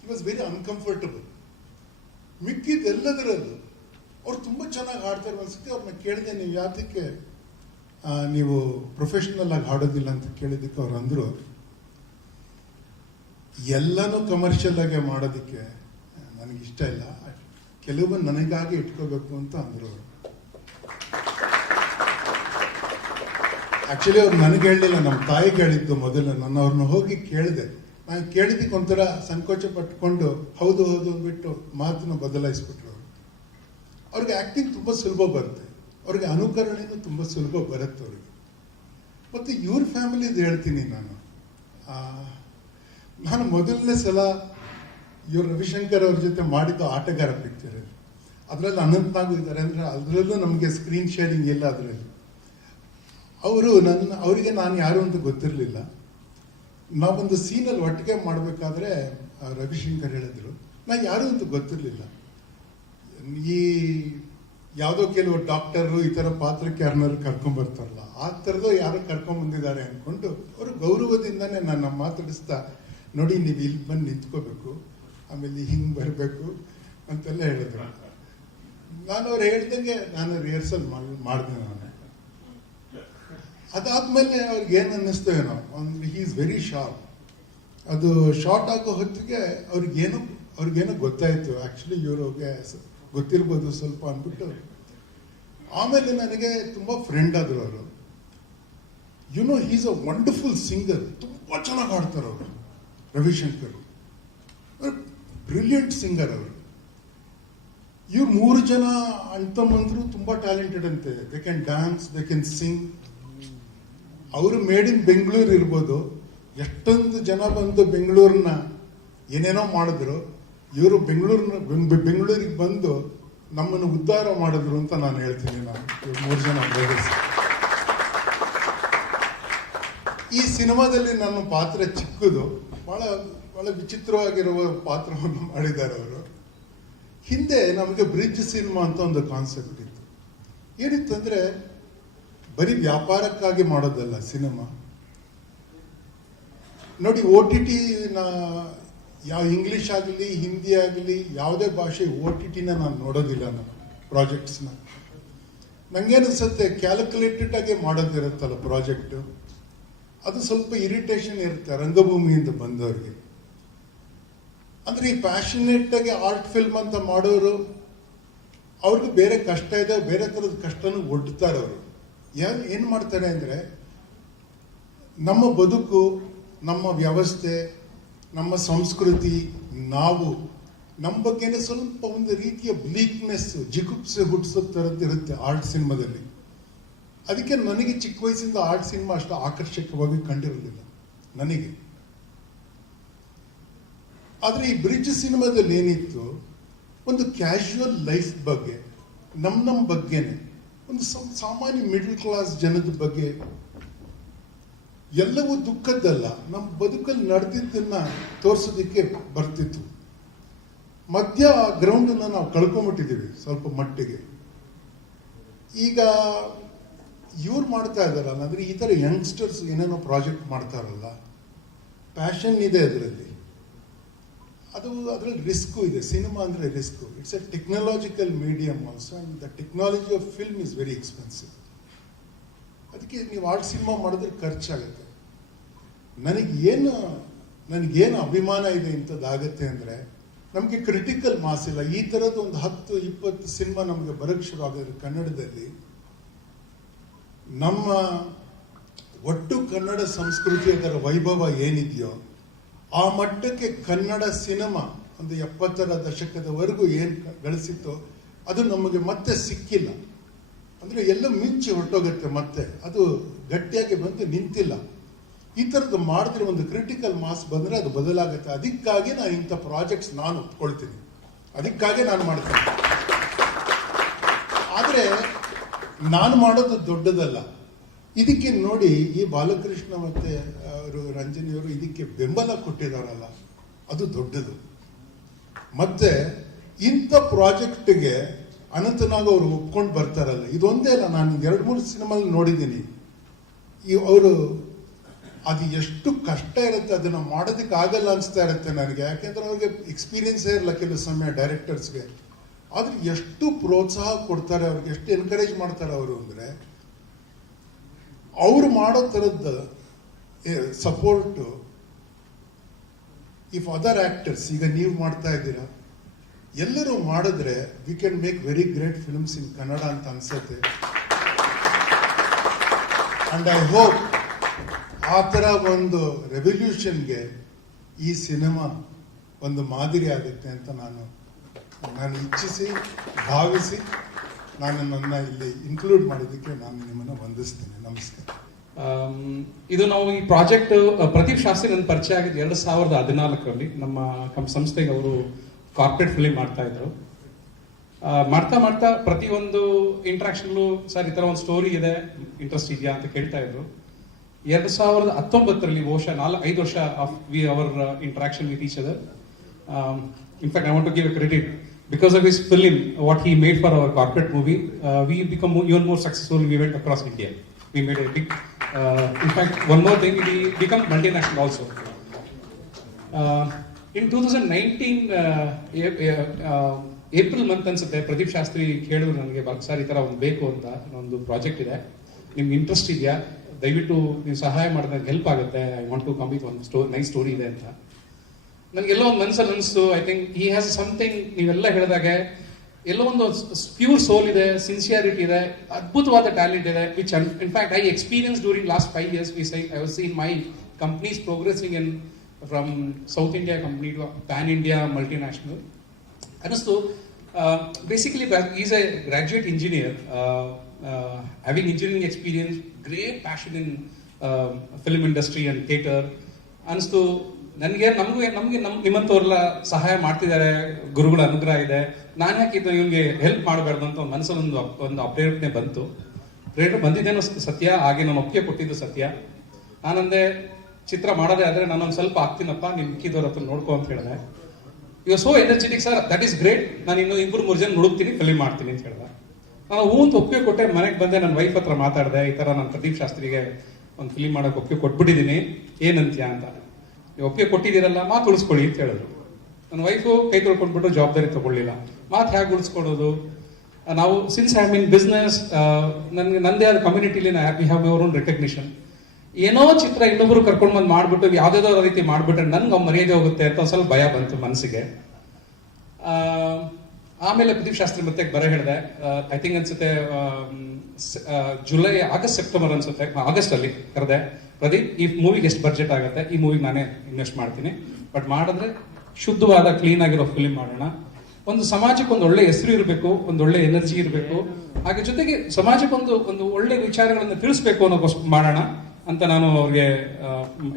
He was very uncomfortable. ಮಿಕ್ಕಿದ್ದೆಲ್ಲದರಲ್ಲೂ ಅವ್ರು ತುಂಬ ಚೆನ್ನಾಗಿ ಹಾಡ್ತಾರೆ. ಅನ್ಸುತ್ತೆ ಅವ್ರನ್ನ ಕೇಳಿದೆ, ನೀವು ಯಾತಕ್ಕೆ ನೀವು ಪ್ರೊಫೆಷನಲ್ ಆಗಿ ಹಾಡೋದಿಲ್ಲ ಅಂತ ಕೇಳಿದ್ದಕ್ಕೆ ಅವ್ರು ಅಂದರು, ಎಲ್ಲನೂ ಕಮರ್ಷಿಯಲ್ ಆಗಿ ಮಾಡೋದಕ್ಕೆ ನನಗಿಷ್ಟ ಇಲ್ಲ, ಕೆಲವು ನನಗಾಗಿ ಇಟ್ಕೋಬೇಕು ಅಂತ ಅಂದರು ಅವರು. ಆ್ಯಕ್ಚುಲಿ ಅವ್ರು ನನಗೆ ಹೇಳಲಿಲ್ಲ, ನಮ್ಮ ತಾಯಿಗೆ ಹೇಳಿದ್ದು ಮೊದಲು. ನಾನು ಅವ್ರನ್ನ ಹೋಗಿ ಕೇಳಿದೆ. ನಾನು ಕೇಳಿದ್ದಕ್ಕೆ ಒಂಥರ ಸಂಕೋಚ ಪಟ್ಕೊಂಡು ಹೌದು ಹೌದು ಅಂದ್ಬಿಟ್ಟು ಮಾತನ್ನು ಬದಲಾಯಿಸ್ಬಿಟ್ರು ಅವರು. ಅವ್ರಿಗೆ ಆ್ಯಕ್ಟಿಂಗ್ ತುಂಬ ಸುಲಭ ಬರುತ್ತೆ, ಅವ್ರಿಗೆ ಅನುಕರಣೆನೂ ತುಂಬ ಸುಲಭ ಬರುತ್ತೆ ಅವ್ರಿಗೆ. ಮತ್ತು ಇವ್ರ ಫ್ಯಾಮಿಲಿದು ಹೇಳ್ತೀನಿ ನಾನು ಮೊದಲನೇ ಸಲ ಇವ್ರು ರವಿಶಂಕರ್ ಅವ್ರ ಜೊತೆ ಮಾಡಿದ್ದು ಆಟಗಾರ ಪಿಕ್ಚರ್. ಅದರಲ್ಲಿ ಅನಂತನಾಗೂ ಇದ್ದಾರೆ. ಅಂದರೆ ಅದರಲ್ಲೂ ನಮಗೆ ಸ್ಕ್ರೀನ್ ಶೇರಿಂಗ್ ಇಲ್ಲ ಅದರಲ್ಲಿ. ಅವರಿಗೆ ನಾನು ಯಾರು ಅಂತ ಗೊತ್ತಿರಲಿಲ್ಲ. ನಾವೊಂದು ಸೀನಲ್ಲಿ ಒಟ್ಟಿಗೆ ಮಾಡಬೇಕಾದ್ರೆ ರವಿಶಂಕರ್ ಹೇಳಿದ್ರು, ನಾನು ಯಾರು ಅಂತ ಗೊತ್ತಿರಲಿಲ್ಲ. ಈ ಯಾವುದೋ ಕೆಲವು ಡಾಕ್ಟರು ಈ ಥರ ಪಾತ್ರಕ್ಕೆ ಯಾರನ್ನಾರು ಕರ್ಕೊಂಬರ್ತಾರಲ್ಲ, ಆ ಥರದ್ದು ಯಾರು ಕರ್ಕೊಂಬಂದಿದ್ದಾರೆ ಅಂದ್ಕೊಂಡು ಅವರು ಗೌರವದಿಂದನೇ ನನ್ನ ಮಾತಾಡಿಸ್ತಾ, ನೋಡಿ ನೀವು ಇಲ್ಲಿ ಬಂದು ನಿಂತ್ಕೋಬೇಕು, ಆಮೇಲೆ ಹಿಂಗೆ ಬರಬೇಕು ಅಂತೆಲ್ಲ ಹೇಳಿದ್ರು. ನಾನು ಅವ್ರು ಹೇಳ್ದಂಗೆ ನಾನು ರಿಹರ್ಸಲ್ ಮಾಡಿದೆ. ನಾನು ಅದಾದ್ಮೇಲೆ ಅವ್ರಿಗೆ ಏನು ಅನ್ನಿಸ್ತೋ ಏನೋ, ಅಂದ್ರೆ ಹಿ ಈಸ್ ವೆರಿ ಶಾರ್ಪ್. ಅದು ಶಾರ್ಟ್ ಆಗೋ ಹೊತ್ತಿಗೆ ಅವ್ರಿಗೇನೋ ಗೊತ್ತಾಯ್ತು, ಆ್ಯಕ್ಚುಲಿ ಇವ್ರಿಗೆ ಗೊತ್ತಿರ್ಬೋದು ಸ್ವಲ್ಪ ಅಂದ್ಬಿಟ್ಟು. ಆಮೇಲೆ ನನಗೆ ತುಂಬ ಫ್ರೆಂಡ್ ಆದರು ಅವರು. YONO he is a wonderful singer. ತುಂಬ ಚೆನ್ನಾಗಿ ಹಾಡ್ತಾರೆ ಅವರು. ರವಿಶಂಕರ್ ಬ್ರಿಲಿಯಂಟ್ ಸಿಂಗರ್ ಅವರು. ಇವ್ರು 3 ಜನ ಅಣ್ತಮ್ಮಂದ್ರು ತುಂಬ ಟ್ಯಾಲೆಂಟೆಡ್ ಅಂತೆ. They can dance, they can sing. ಅವರು ಮೇಡ್ ಇನ್ ಬೆಂಗಳೂರು ಇರ್ಬೋದು. ಎಷ್ಟೊಂದು ಜನ ಬಂದು ಬೆಂಗಳೂರನ್ನ ಏನೇನೋ ಮಾಡಿದ್ರು. ಇವರು ಬೆಂಗಳೂರಿಗೆ ಬಂದು ನಮ್ಮನ್ನು ಉದ್ಧಾರ ಮಾಡಿದ್ರು ಅಂತ ನಾನು ಹೇಳ್ತೀನಿ. ನಾನು 3 ಜನ ಬ್ರದರ್ಸ್. ಈ ಸಿನಿಮಾದಲ್ಲಿ ನನ್ನ ಪಾತ್ರ ಚಿಕ್ಕದು, ಬಹಳ ಬಹಳ ವಿಚಿತ್ರವಾಗಿರುವ ಪಾತ್ರವನ್ನು ಮಾಡಿದ್ದಾರೆ ಅವರು. ಹಿಂದೆ ನಮಗೆ ಬ್ರಿಡ್ಜ್ ಸಿನಿಮಾ ಅಂತ ಒಂದು ಕಾನ್ಸೆಪ್ಟ್ ಇತ್ತು. ಏನಿತ್ತಂದ್ರೆ ಬರೀ ವ್ಯಾಪಾರಕ್ಕಾಗಿ ಮಾಡೋದಲ್ಲ ಸಿನಿಮಾ. ನೋಡಿ, OTT ಯಾವ ಇಂಗ್ಲಿಷ್ ಆಗಲಿ ಹಿಂದಿ ಆಗಲಿ ಯಾವುದೇ ಭಾಷೆ OTTನ ನಾನು ನೋಡೋದಿಲ್ಲ. ನಾನು ಪ್ರಾಜೆಕ್ಟ್ಸ್ನ ನನಗೇನಿಸುತ್ತೆ, ಕ್ಯಾಲ್ಕುಲೇಟೆಡ್ ಆಗಿ ಮಾಡೋದಿರುತ್ತಲ್ಲ ಪ್ರಾಜೆಕ್ಟು, ಅದು ಸ್ವಲ್ಪ ಇರಿಟೇಷನ್ ಇರುತ್ತೆ ರಂಗಭೂಮಿಯಿಂದ ಬಂದವ್ರಿಗೆ. ಅಂದರೆ ಈ ಪ್ಯಾಷನೇಟ್ ಆಗಿ ಆರ್ಟ್ ಫಿಲ್ಮ್ ಅಂತ ಮಾಡೋರು, ಅವ್ರಿಗೆ ಬೇರೆ ಕಷ್ಟ ಇದೆ, ಬೇರೆ ಥರದ ಕಷ್ಟನೂ ಒಡ್ತಾರೆ ಅವರು. ಏನು ಮಾಡ್ತಾರೆ ಅಂದರೆ, ನಮ್ಮ ಬದುಕು, ನಮ್ಮ ವ್ಯವಸ್ಥೆ, ನಮ್ಮ ಸಂಸ್ಕೃತಿ, ನಮ್ಮ ಬಗ್ಗೆನೇ ಸ್ವಲ್ಪ ಒಂದು ರೀತಿಯ ಬ್ಲೀಕ್ನೆಸ್, ಜಿಗುಪ್ಸೆ ಹುಟ್ಟಿಸೋ ಥರದ್ದು ಇರುತ್ತೆ ಆರ್ಟ್ ಸಿನಿಮಾದಲ್ಲಿ. ಅದಕ್ಕೆ ನನಗೆ ಚಿಕ್ಕ ವಯಸ್ಸಿಂದ ಆರ್ಟ್ ಸಿನಿಮಾ ಅಷ್ಟು ಆಕರ್ಷಕವಾಗಿ ಕಂಡಿರಲಿಲ್ಲ ನನಗೆ. ಆದರೆ ಈ ಬ್ರಿಡ್ಜ್ ಸಿನಿಮಾದಲ್ಲಿ ಏನಿತ್ತು, ಒಂದು ಕ್ಯಾಶುವಲ್ ಲೈಫ್ ಬಗ್ಗೆ, ನಮ್ಮ ಬಗ್ಗೆನೆ, ಒಂದು ಸಾಮಾನ್ಯ ಮಿಡಲ್ ಕ್ಲಾಸ್ ಜನದ ಬಗ್ಗೆ, ಎಲ್ಲವೂ ದುಃಖದ್ದಲ್ಲ, ನಮ್ಮ ಬದುಕಲ್ಲಿ ನಡೆದಿದ್ದನ್ನ ತೋರಿಸೋದಕ್ಕೆ ಬರ್ತಿತ್ತು. ಮಧ್ಯ ಗ್ರೌಂಡನ್ನು ನಾವು ಕಳ್ಕೊಂಬಿಟ್ಟಿದ್ದೀವಿ ಸ್ವಲ್ಪ ಮಟ್ಟಿಗೆ. ಈಗ ಇವ್ರು ಮಾಡ್ತಾ ಇದ್ದಾರಲ್ಲ, ಅಂದರೆ ಈ ಥರ ಯಂಗ್ಸ್ಟರ್ಸ್ ಏನೇನೋ ಪ್ರಾಜೆಕ್ಟ್ ಮಾಡ್ತಾರಲ್ಲ, ಪ್ಯಾಷನ್ ಇದೆ ಅದರಲ್ಲಿ, ಅದರಲ್ಲಿ ರಿಸ್ಕು ಇದೆ. ಸಿನಿಮಾ ಅಂದರೆ risk. It's A technological medium also, and the technology of film is very expensive. ಅದಕ್ಕೆ ನೀವು ಆರ್ಟ್ ಸಿನಿಮಾ ಮಾಡಿದ್ರೆ ಖರ್ಚಾಗುತ್ತೆ. ನನಗೇನು ಅಭಿಮಾನ ಇದೆ ಇಂಥದ್ದಾಗತ್ತೆ ಅಂದರೆ, ನಮಗೆ ಕ್ರಿಟಿಕಲ್ ಮಾಸ್ ಇಲ್ಲ. ಈ ಥರದ್ದು ಒಂದು 10-20 ಸಿನಿಮಾ ನಮಗೆ ಬರೋಕ್ಕೆ ಶುರು ಆಗಿದ್ರೆ ಕನ್ನಡದಲ್ಲಿ, ನಮ್ಮ ಒಟ್ಟು ಕನ್ನಡ ಸಂಸ್ಕೃತಿ ಅದರ ವೈಭವ ಏನಿದೆಯೋ ಆ ಮಟ್ಟಕ್ಕೆ ಕನ್ನಡ ಸಿನಿಮಾ ಒಂದು 70ರ ದಶಕದವರೆಗೂ ಏನು ಗಳಿಸಿತ್ತೋ ಅದು ನಮಗೆ ಮತ್ತೆ ಸಿಕ್ಕಿಲ್ಲ. ಅಂದರೆ ಎಲ್ಲ ಮಿಂಚಿ ಹೊರಟೋಗುತ್ತೆ, ಮತ್ತೆ ಅದು ಗಟ್ಟಿಯಾಗಿ ಬಂದು ನಿಂತಿಲ್ಲ. ಈ ಥರದ್ದು ಮಾಡಿದ್ರೆ ಒಂದು ಕ್ರಿಟಿಕಲ್ ಮಾಸ್ ಬಂದರೆ ಅದು ಬದಲಾಗುತ್ತೆ. ಅದಕ್ಕಾಗಿ ನಾನು ಇಂಥ ಪ್ರಾಜೆಕ್ಟ್ಸ್ ನಾನು ಒಪ್ಕೊಳ್ತೀನಿ, ಅದಕ್ಕಾಗಿ ನಾನು ಮಾಡ್ತೀನಿ. ಆದರೆ ನಾನು ಮಾಡೋದು ದೊಡ್ಡದಲ್ಲ. ಇದಕ್ಕೆ ನೋಡಿ, ಈ ಬಾಲಕೃಷ್ಣ ಮತ್ತು ಅವರು ರಂಜನಿಯವರು ಇದಕ್ಕೆ ಬೆಂಬಲ ಕೊಟ್ಟಿದ್ದಾರಲ್ಲ, ಅದು ದೊಡ್ಡದು. ಮತ್ತೆ ಇಂಥ ಪ್ರಾಜೆಕ್ಟ್ಗೆ ಅನಂತನಾಗ್ ಅವರು ಒಪ್ಕೊಂಡು ಬರ್ತಾರಲ್ಲ, ಇದೊಂದೇ ಅಲ್ಲ, ನಾನು 2-3 ಸಿನಿಮಾಲ್ಲಿ ನೋಡಿದ್ದೀನಿ. ಅವರು ಅದು ಎಷ್ಟು ಕಷ್ಟ ಇರುತ್ತೆ, ಅದನ್ನು ಮಾಡೋದಕ್ಕೆ ಆಗಲ್ಲ ಅನಿಸ್ತಾ ಇರುತ್ತೆ ನನಗೆ. ಯಾಕೆಂದ್ರೆ ಅವ್ರಿಗೆ ಎಕ್ಸ್ಪೀರಿಯನ್ಸೇ ಇರಲ್ಲ ಕೆಲವು ಸಮಯ ಡೈರೆಕ್ಟರ್ಸ್ಗೆ. ಆದರೆ ಎಷ್ಟು ಪ್ರೋತ್ಸಾಹ ಕೊಡ್ತಾರೆ ಅವ್ರಿಗೆ, ಎಷ್ಟು ಎನ್ಕರೇಜ್ ಮಾಡ್ತಾರೆ ಅವರು ಅಂದರೆ, ಅವರು ಮಾಡೋ ಥರದ್ದು ಸಪೋರ್ಟು ಇಫ್ ಅದರ್ ಆ್ಯಕ್ಟರ್ಸ್, ಈಗ ನೀವು ಮಾಡ್ತಾ ಇದ್ದೀರಾ, ಎಲ್ಲರೂ ಮಾಡಿದ್ರೆ we can make very great films ಇನ್ ಕನ್ನಡ ಅಂತ ಅನ್ಸುತ್ತೆ. ಅಂಡ್ ಐ ಹೋಪ್ ಆ ಥರ ಒಂದು ರೆವಲ್ಯೂಷನ್ಗೆ ಈ ಸಿನಿಮಾ ಒಂದು ಮಾದರಿ ಆಗುತ್ತೆ ಅಂತ ನಾನು ಇಚ್ಛಿಸಿ ಭಾವಿಸಿ ನನ್ನ ಇಲ್ಲಿ ಇನ್ಕ್ಲೂಡ್ ಮಾಡಿದ್ದಕ್ಕೆ ನಾನು ನಿಮ್ಮನ್ನು ವಂದಿಸ್ತೇನೆ. ನಮಸ್ಕಾರ. ಇದು ನಾವು ಈ ಪ್ರಾಜೆಕ್ಟ್ ಪ್ರದೀಪ್ ಶಾಸ್ತ್ರಿ ನನ್ನ ಪರಿಚಯ ಆಗಿದ್ದು 2014ರಲ್ಲಿ. ನಮ್ಮ ಸಂಸ್ಥೆಗೆ ಅವರು ಕಾರ್ಪೊರೇಟ್ ಫಿಲ್ಮ್ ಮಾಡ್ತಾ ಇದ್ರು. ಮಾಡ್ತಾ ಪ್ರತಿಯೊಂದು ಇಂಟ್ರಾಕ್ಷನ್ಲು ಸರ್ ಈ ಥರ ಒಂದು ಸ್ಟೋರಿ ಇದೆ, ಇಂಟ್ರೆಸ್ಟ್ ಇದೆಯಾ ಅಂತ ಕೇಳ್ತಾ ಇದ್ರು. 2019ರಲ್ಲಿ ಬಹುಶಃ 4-5 ವರ್ಷ of our interaction with each other. In fact I want to give a credit. Because of his film, what he made for our corporate movie, we become even more successful. We went across India. We made a big. In fact, one more thing, we become multinational also. In 2019, April month ಅನ್ಸುತ್ತೆ, ಪ್ರದೀಪ್ ಶಾಸ್ತ್ರಿ ಕೇಳಿದ್ರು ನನಗೆ, ಸರ್ ಈ ಥರ ಒಂದು ಬೇಕು ಅಂತ, ಒಂದು ಪ್ರಾಜೆಕ್ಟ್ ಇದೆ, ನಿಮ್ಗೆ ಇಂಟ್ರೆಸ್ಟ್ ಇದೆಯಾ, ದಯವಿಟ್ಟು ನೀವು ಸಹಾಯ ಮಾಡಿದ್ರೆ ಹೆಲ್ಪ್ ಆಗುತ್ತೆ, I want to come with ಒಂದು ನೈಸ್ ಸ್ಟೋರಿ ಇದೆ ಅಂತ. ನನಗೆಲ್ಲೋ ಒಂದು ಮನಸ್ಸಲ್ಲಿ ಅನಿಸ್ತು, I think he has something. ನೀವೆಲ್ಲ ಹೇಳಿದಾಗೆ ಎಲ್ಲೋ ಒಂದು ಪ್ಯೂರ್ ಸೋಲ್ ಇದೆ, ಸಿನ್ಸಿಯಾರಿಟಿ ಇದೆ, ಅದ್ಭುತವಾದ ಟ್ಯಾಲೆಂಟ್ ಇದೆ, which in fact I experience during last 5 years. I was seen my companies progressing in from South India company to pan India multinational. ಅನ್ನಿಸ್ತು, basically is a graduate engineer, having engineering experience, great passion in film industry and theatre. ಅನ್ನಿಸ್ತು ನಮಗೆ ನಿಮ್ಮಂಥವ್ರೆಲ್ಲ ಸಹಾಯ ಮಾಡ್ತಿದ್ದಾರೆ, ಗುರುಗಳ ಅನುಗ್ರಹ ಇದೆ, ನಾನು ಯಾಕೆ ಇವನಿಗೆ ಹೆಲ್ಪ್ ಮಾಡಬಾರ್ದು ಅಂತ ಮನಸ್ಸಲ್ಲಿ ಒಂದು ಪ್ರೇರಣೆ ಬಂತು. ಪ್ರೇರಣೆ ಬಂದಿದ್ದೇನೋ ಸತ್ಯ, ಹಾಗೆ ನಾನು ಒಪ್ಪಿಗೆ ಕೊಟ್ಟಿದ್ದು ಸತ್ಯ. ನಾನಂದೆ, ಚಿತ್ರ ಮಾಡೋದೇ ಆದರೆ ನಾನೊಂದು ಸ್ವಲ್ಪ ಆಗ್ತೀನಪ್ಪ, ನಿಮ್ ಮಿಕ್ಕಿದವ್ರ ಹತ್ರ ನೋಡ್ಕೊ ಅಂತ ಹೇಳಿದೆ. ಇವಾಗ so energetic sir, that is great, ನಾನು ಇನ್ನು 2-3 ಜನ ಹುಡುಕ್ತೀನಿ, ಫಿಲ್ಮ್ ಮಾಡ್ತೀನಿ ಅಂತ ಹೇಳಿದೆ. ನಾನು ಹೂ ಅಂತ ಒಪ್ಪಿಗೆ ಕೊಟ್ಟೆ. ಮನೆಗೆ ಬಂದೆ, ನನ್ನ ವೈಫ್ ಹತ್ರ ಮಾತಾಡಿದೆ, ಈ ಥರ ನಾನು ಪ್ರದೀಪ್ ಶಾಸ್ತ್ರಿಗೆ ಒಂದು ಫಿಲ್ಮ್ ಮಾಡೋಕೆ ಒಪ್ಪಿಗೆ ಕೊಟ್ಬಿಟ್ಟಿದ್ದೀನಿ, ಏನಂತ್ಯಾ ಅಂತ. ನೀವು ಒಪ್ಪಿಗೆ ಕೊಟ್ಟಿದ್ದೀರಲ್ಲ, ಮಾತು ಉಳಿಸ್ಕೊಳ್ಳಿ ಅಂತ ಹೇಳಿದ್ರು. ನನ್ನ ವೈಫು ಕೈ ತೊಳ್ಕೊಂಡ್ಬಿಟ್ಟು ಜವಾಬ್ದಾರಿ ತಗೊಳ್ಳಿಲ್ಲ. ಮಾತು ಹೇಗೆ ಉಳಿಸ್ಕೊಳ್ಳೋದು? ನಾವು ಸಿನ್ಸ್ ಹ್ಯಾವ್ ಇನ್ ಬಿಸ್ನೆಸ್, ನಂದೇ ಆದ ಕಮ್ಯುನಿಟಿಲಿ we have your own recognition. ಏನೋ ಚಿತ್ರ ಇನ್ನೊಬ್ರು ಕರ್ಕೊಂಡು ಬಂದು ಮಾಡ್ಬಿಟ್ಟು ಯಾವುದಾದ್ರೂ ರೀತಿ ಮಾಡ್ಬಿಟ್ರೆ ನನ್ಗೆ ಮರ್ಯಾದೆ ಹೋಗುತ್ತೆ ಅಂತ ಒಂದು ಸ್ವಲ್ಪ ಭಯ ಬಂತು ಮನಸ್ಸಿಗೆ. ಆಮೇಲೆ ಪ್ರದೀಪ್ ಶಾಸ್ತ್ರಿ ಮತ್ತೆ ಬರ ಹೇಳಿದೆ, ಐ ಥಿಂಕ್ ಅನ್ಸುತ್ತೆ ಆಗಸ್ಟ್ ಸೆಪ್ಟೆಂಬರ್ ಅನ್ಸುತ್ತೆ, ಆಗಸ್ಟ್ ಅಲ್ಲಿ ಕರೆದೆ, ಪ್ರದೀಪ್ ಈ ಮೂವಿಗೆ ಎಷ್ಟು ಬಡ್ಜೆಟ್ ಆಗುತ್ತೆ, ಈ ಮೂವಿಗೆ ನಾನೇ ಇನ್ವೆಸ್ಟ್ ಮಾಡ್ತೀನಿ, ಬಟ್ ಮಾಡಿದ್ರೆ ಶುದ್ಧವಾದ ಕ್ಲೀನ್ ಆಗಿರೋ ಫಿಲ್ಮ್ ಮಾಡೋಣ, ಒಂದು ಸಮಾಜಕ್ಕೆ ಒಂದು ಒಳ್ಳೆ ಹೆಸರು ಇರಬೇಕು, ಒಂದು ಒಳ್ಳೆ ಎನರ್ಜಿ ಇರಬೇಕು, ಹಾಗೆ ಜೊತೆಗೆ ಸಮಾಜಕ್ಕೆ ಒಂದು ಒಳ್ಳೆ ವಿಚಾರಗಳನ್ನು ತಿಳಿಸ್ಬೇಕು ಅನ್ನೋಕ್ಕೋಸ್ಕರ ಮಾಡೋಣ ಅಂತ ನಾನು ಅವ್ರಿಗೆ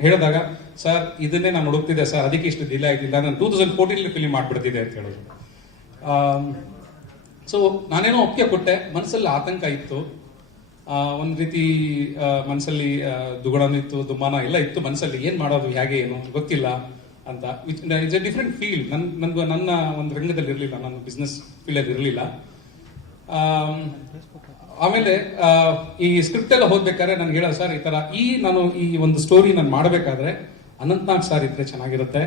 ಹೇಳಿದಾಗ, ಸರ್ ಇದನ್ನೇ ನಾನು ಹುಡುಕ್ತಿದ್ದೆ ಸರ್, ಅದಕ್ಕೆ ಇಷ್ಟು ಡಿಲೇ ಆಗಿಲ್ಲ, ನಾನು 2014 ಫಿಲ್ಮ್ ಮಾಡ್ಬಿಡ್ತಿದ್ದೆ ಅಂತ ಹೇಳಿದ್ರು. ಸೊ ನಾನೇನೋ ಒಪ್ಪಿಗೆ ಕೊಟ್ಟೆ, ಮನಸ್ಸಲ್ಲಿ ಆತಂಕ ಇತ್ತು, ಒಂದು ರೀತಿ ಮನಸ್ಸಲ್ಲಿ ದುಗುಡನೂ ಇತ್ತು, ದುಮ್ಮಾನ ಎಲ್ಲ ಇತ್ತು ಮನಸ್ಸಲ್ಲಿ. ಏನು ಮಾಡೋದು, ಹೇಗೆ, ಏನು ಗೊತ್ತಿಲ್ಲ ಅಂತ. It's A different field. ನನ್ನ ಒಂದು ರಂಗದಲ್ಲಿ ಇರಲಿಲ್ಲ, ನನ್ನ ಬಿಸ್ನೆಸ್ ಫೀಲ್ಡಲ್ಲಿ ಇರಲಿಲ್ಲ. ಆಮೇಲೆ ಈ ಸ್ಕ್ರಿಪ್ಟ್ ಎಲ್ಲ ಹೋಗ್ಬೇಕಾದ್ರೆ ನನ್ಗೆ ಹೇಳೋ ಸರ್, ಈ ತರ ನಾನು ಈ ಒಂದು ಸ್ಟೋರಿ ನಾನು ಮಾಡಬೇಕಾದ್ರೆ ಅನಂತ್ನಾಗ್ ಸರ್ ಇದ್ರೆ ಚೆನ್ನಾಗಿರುತ್ತೆ,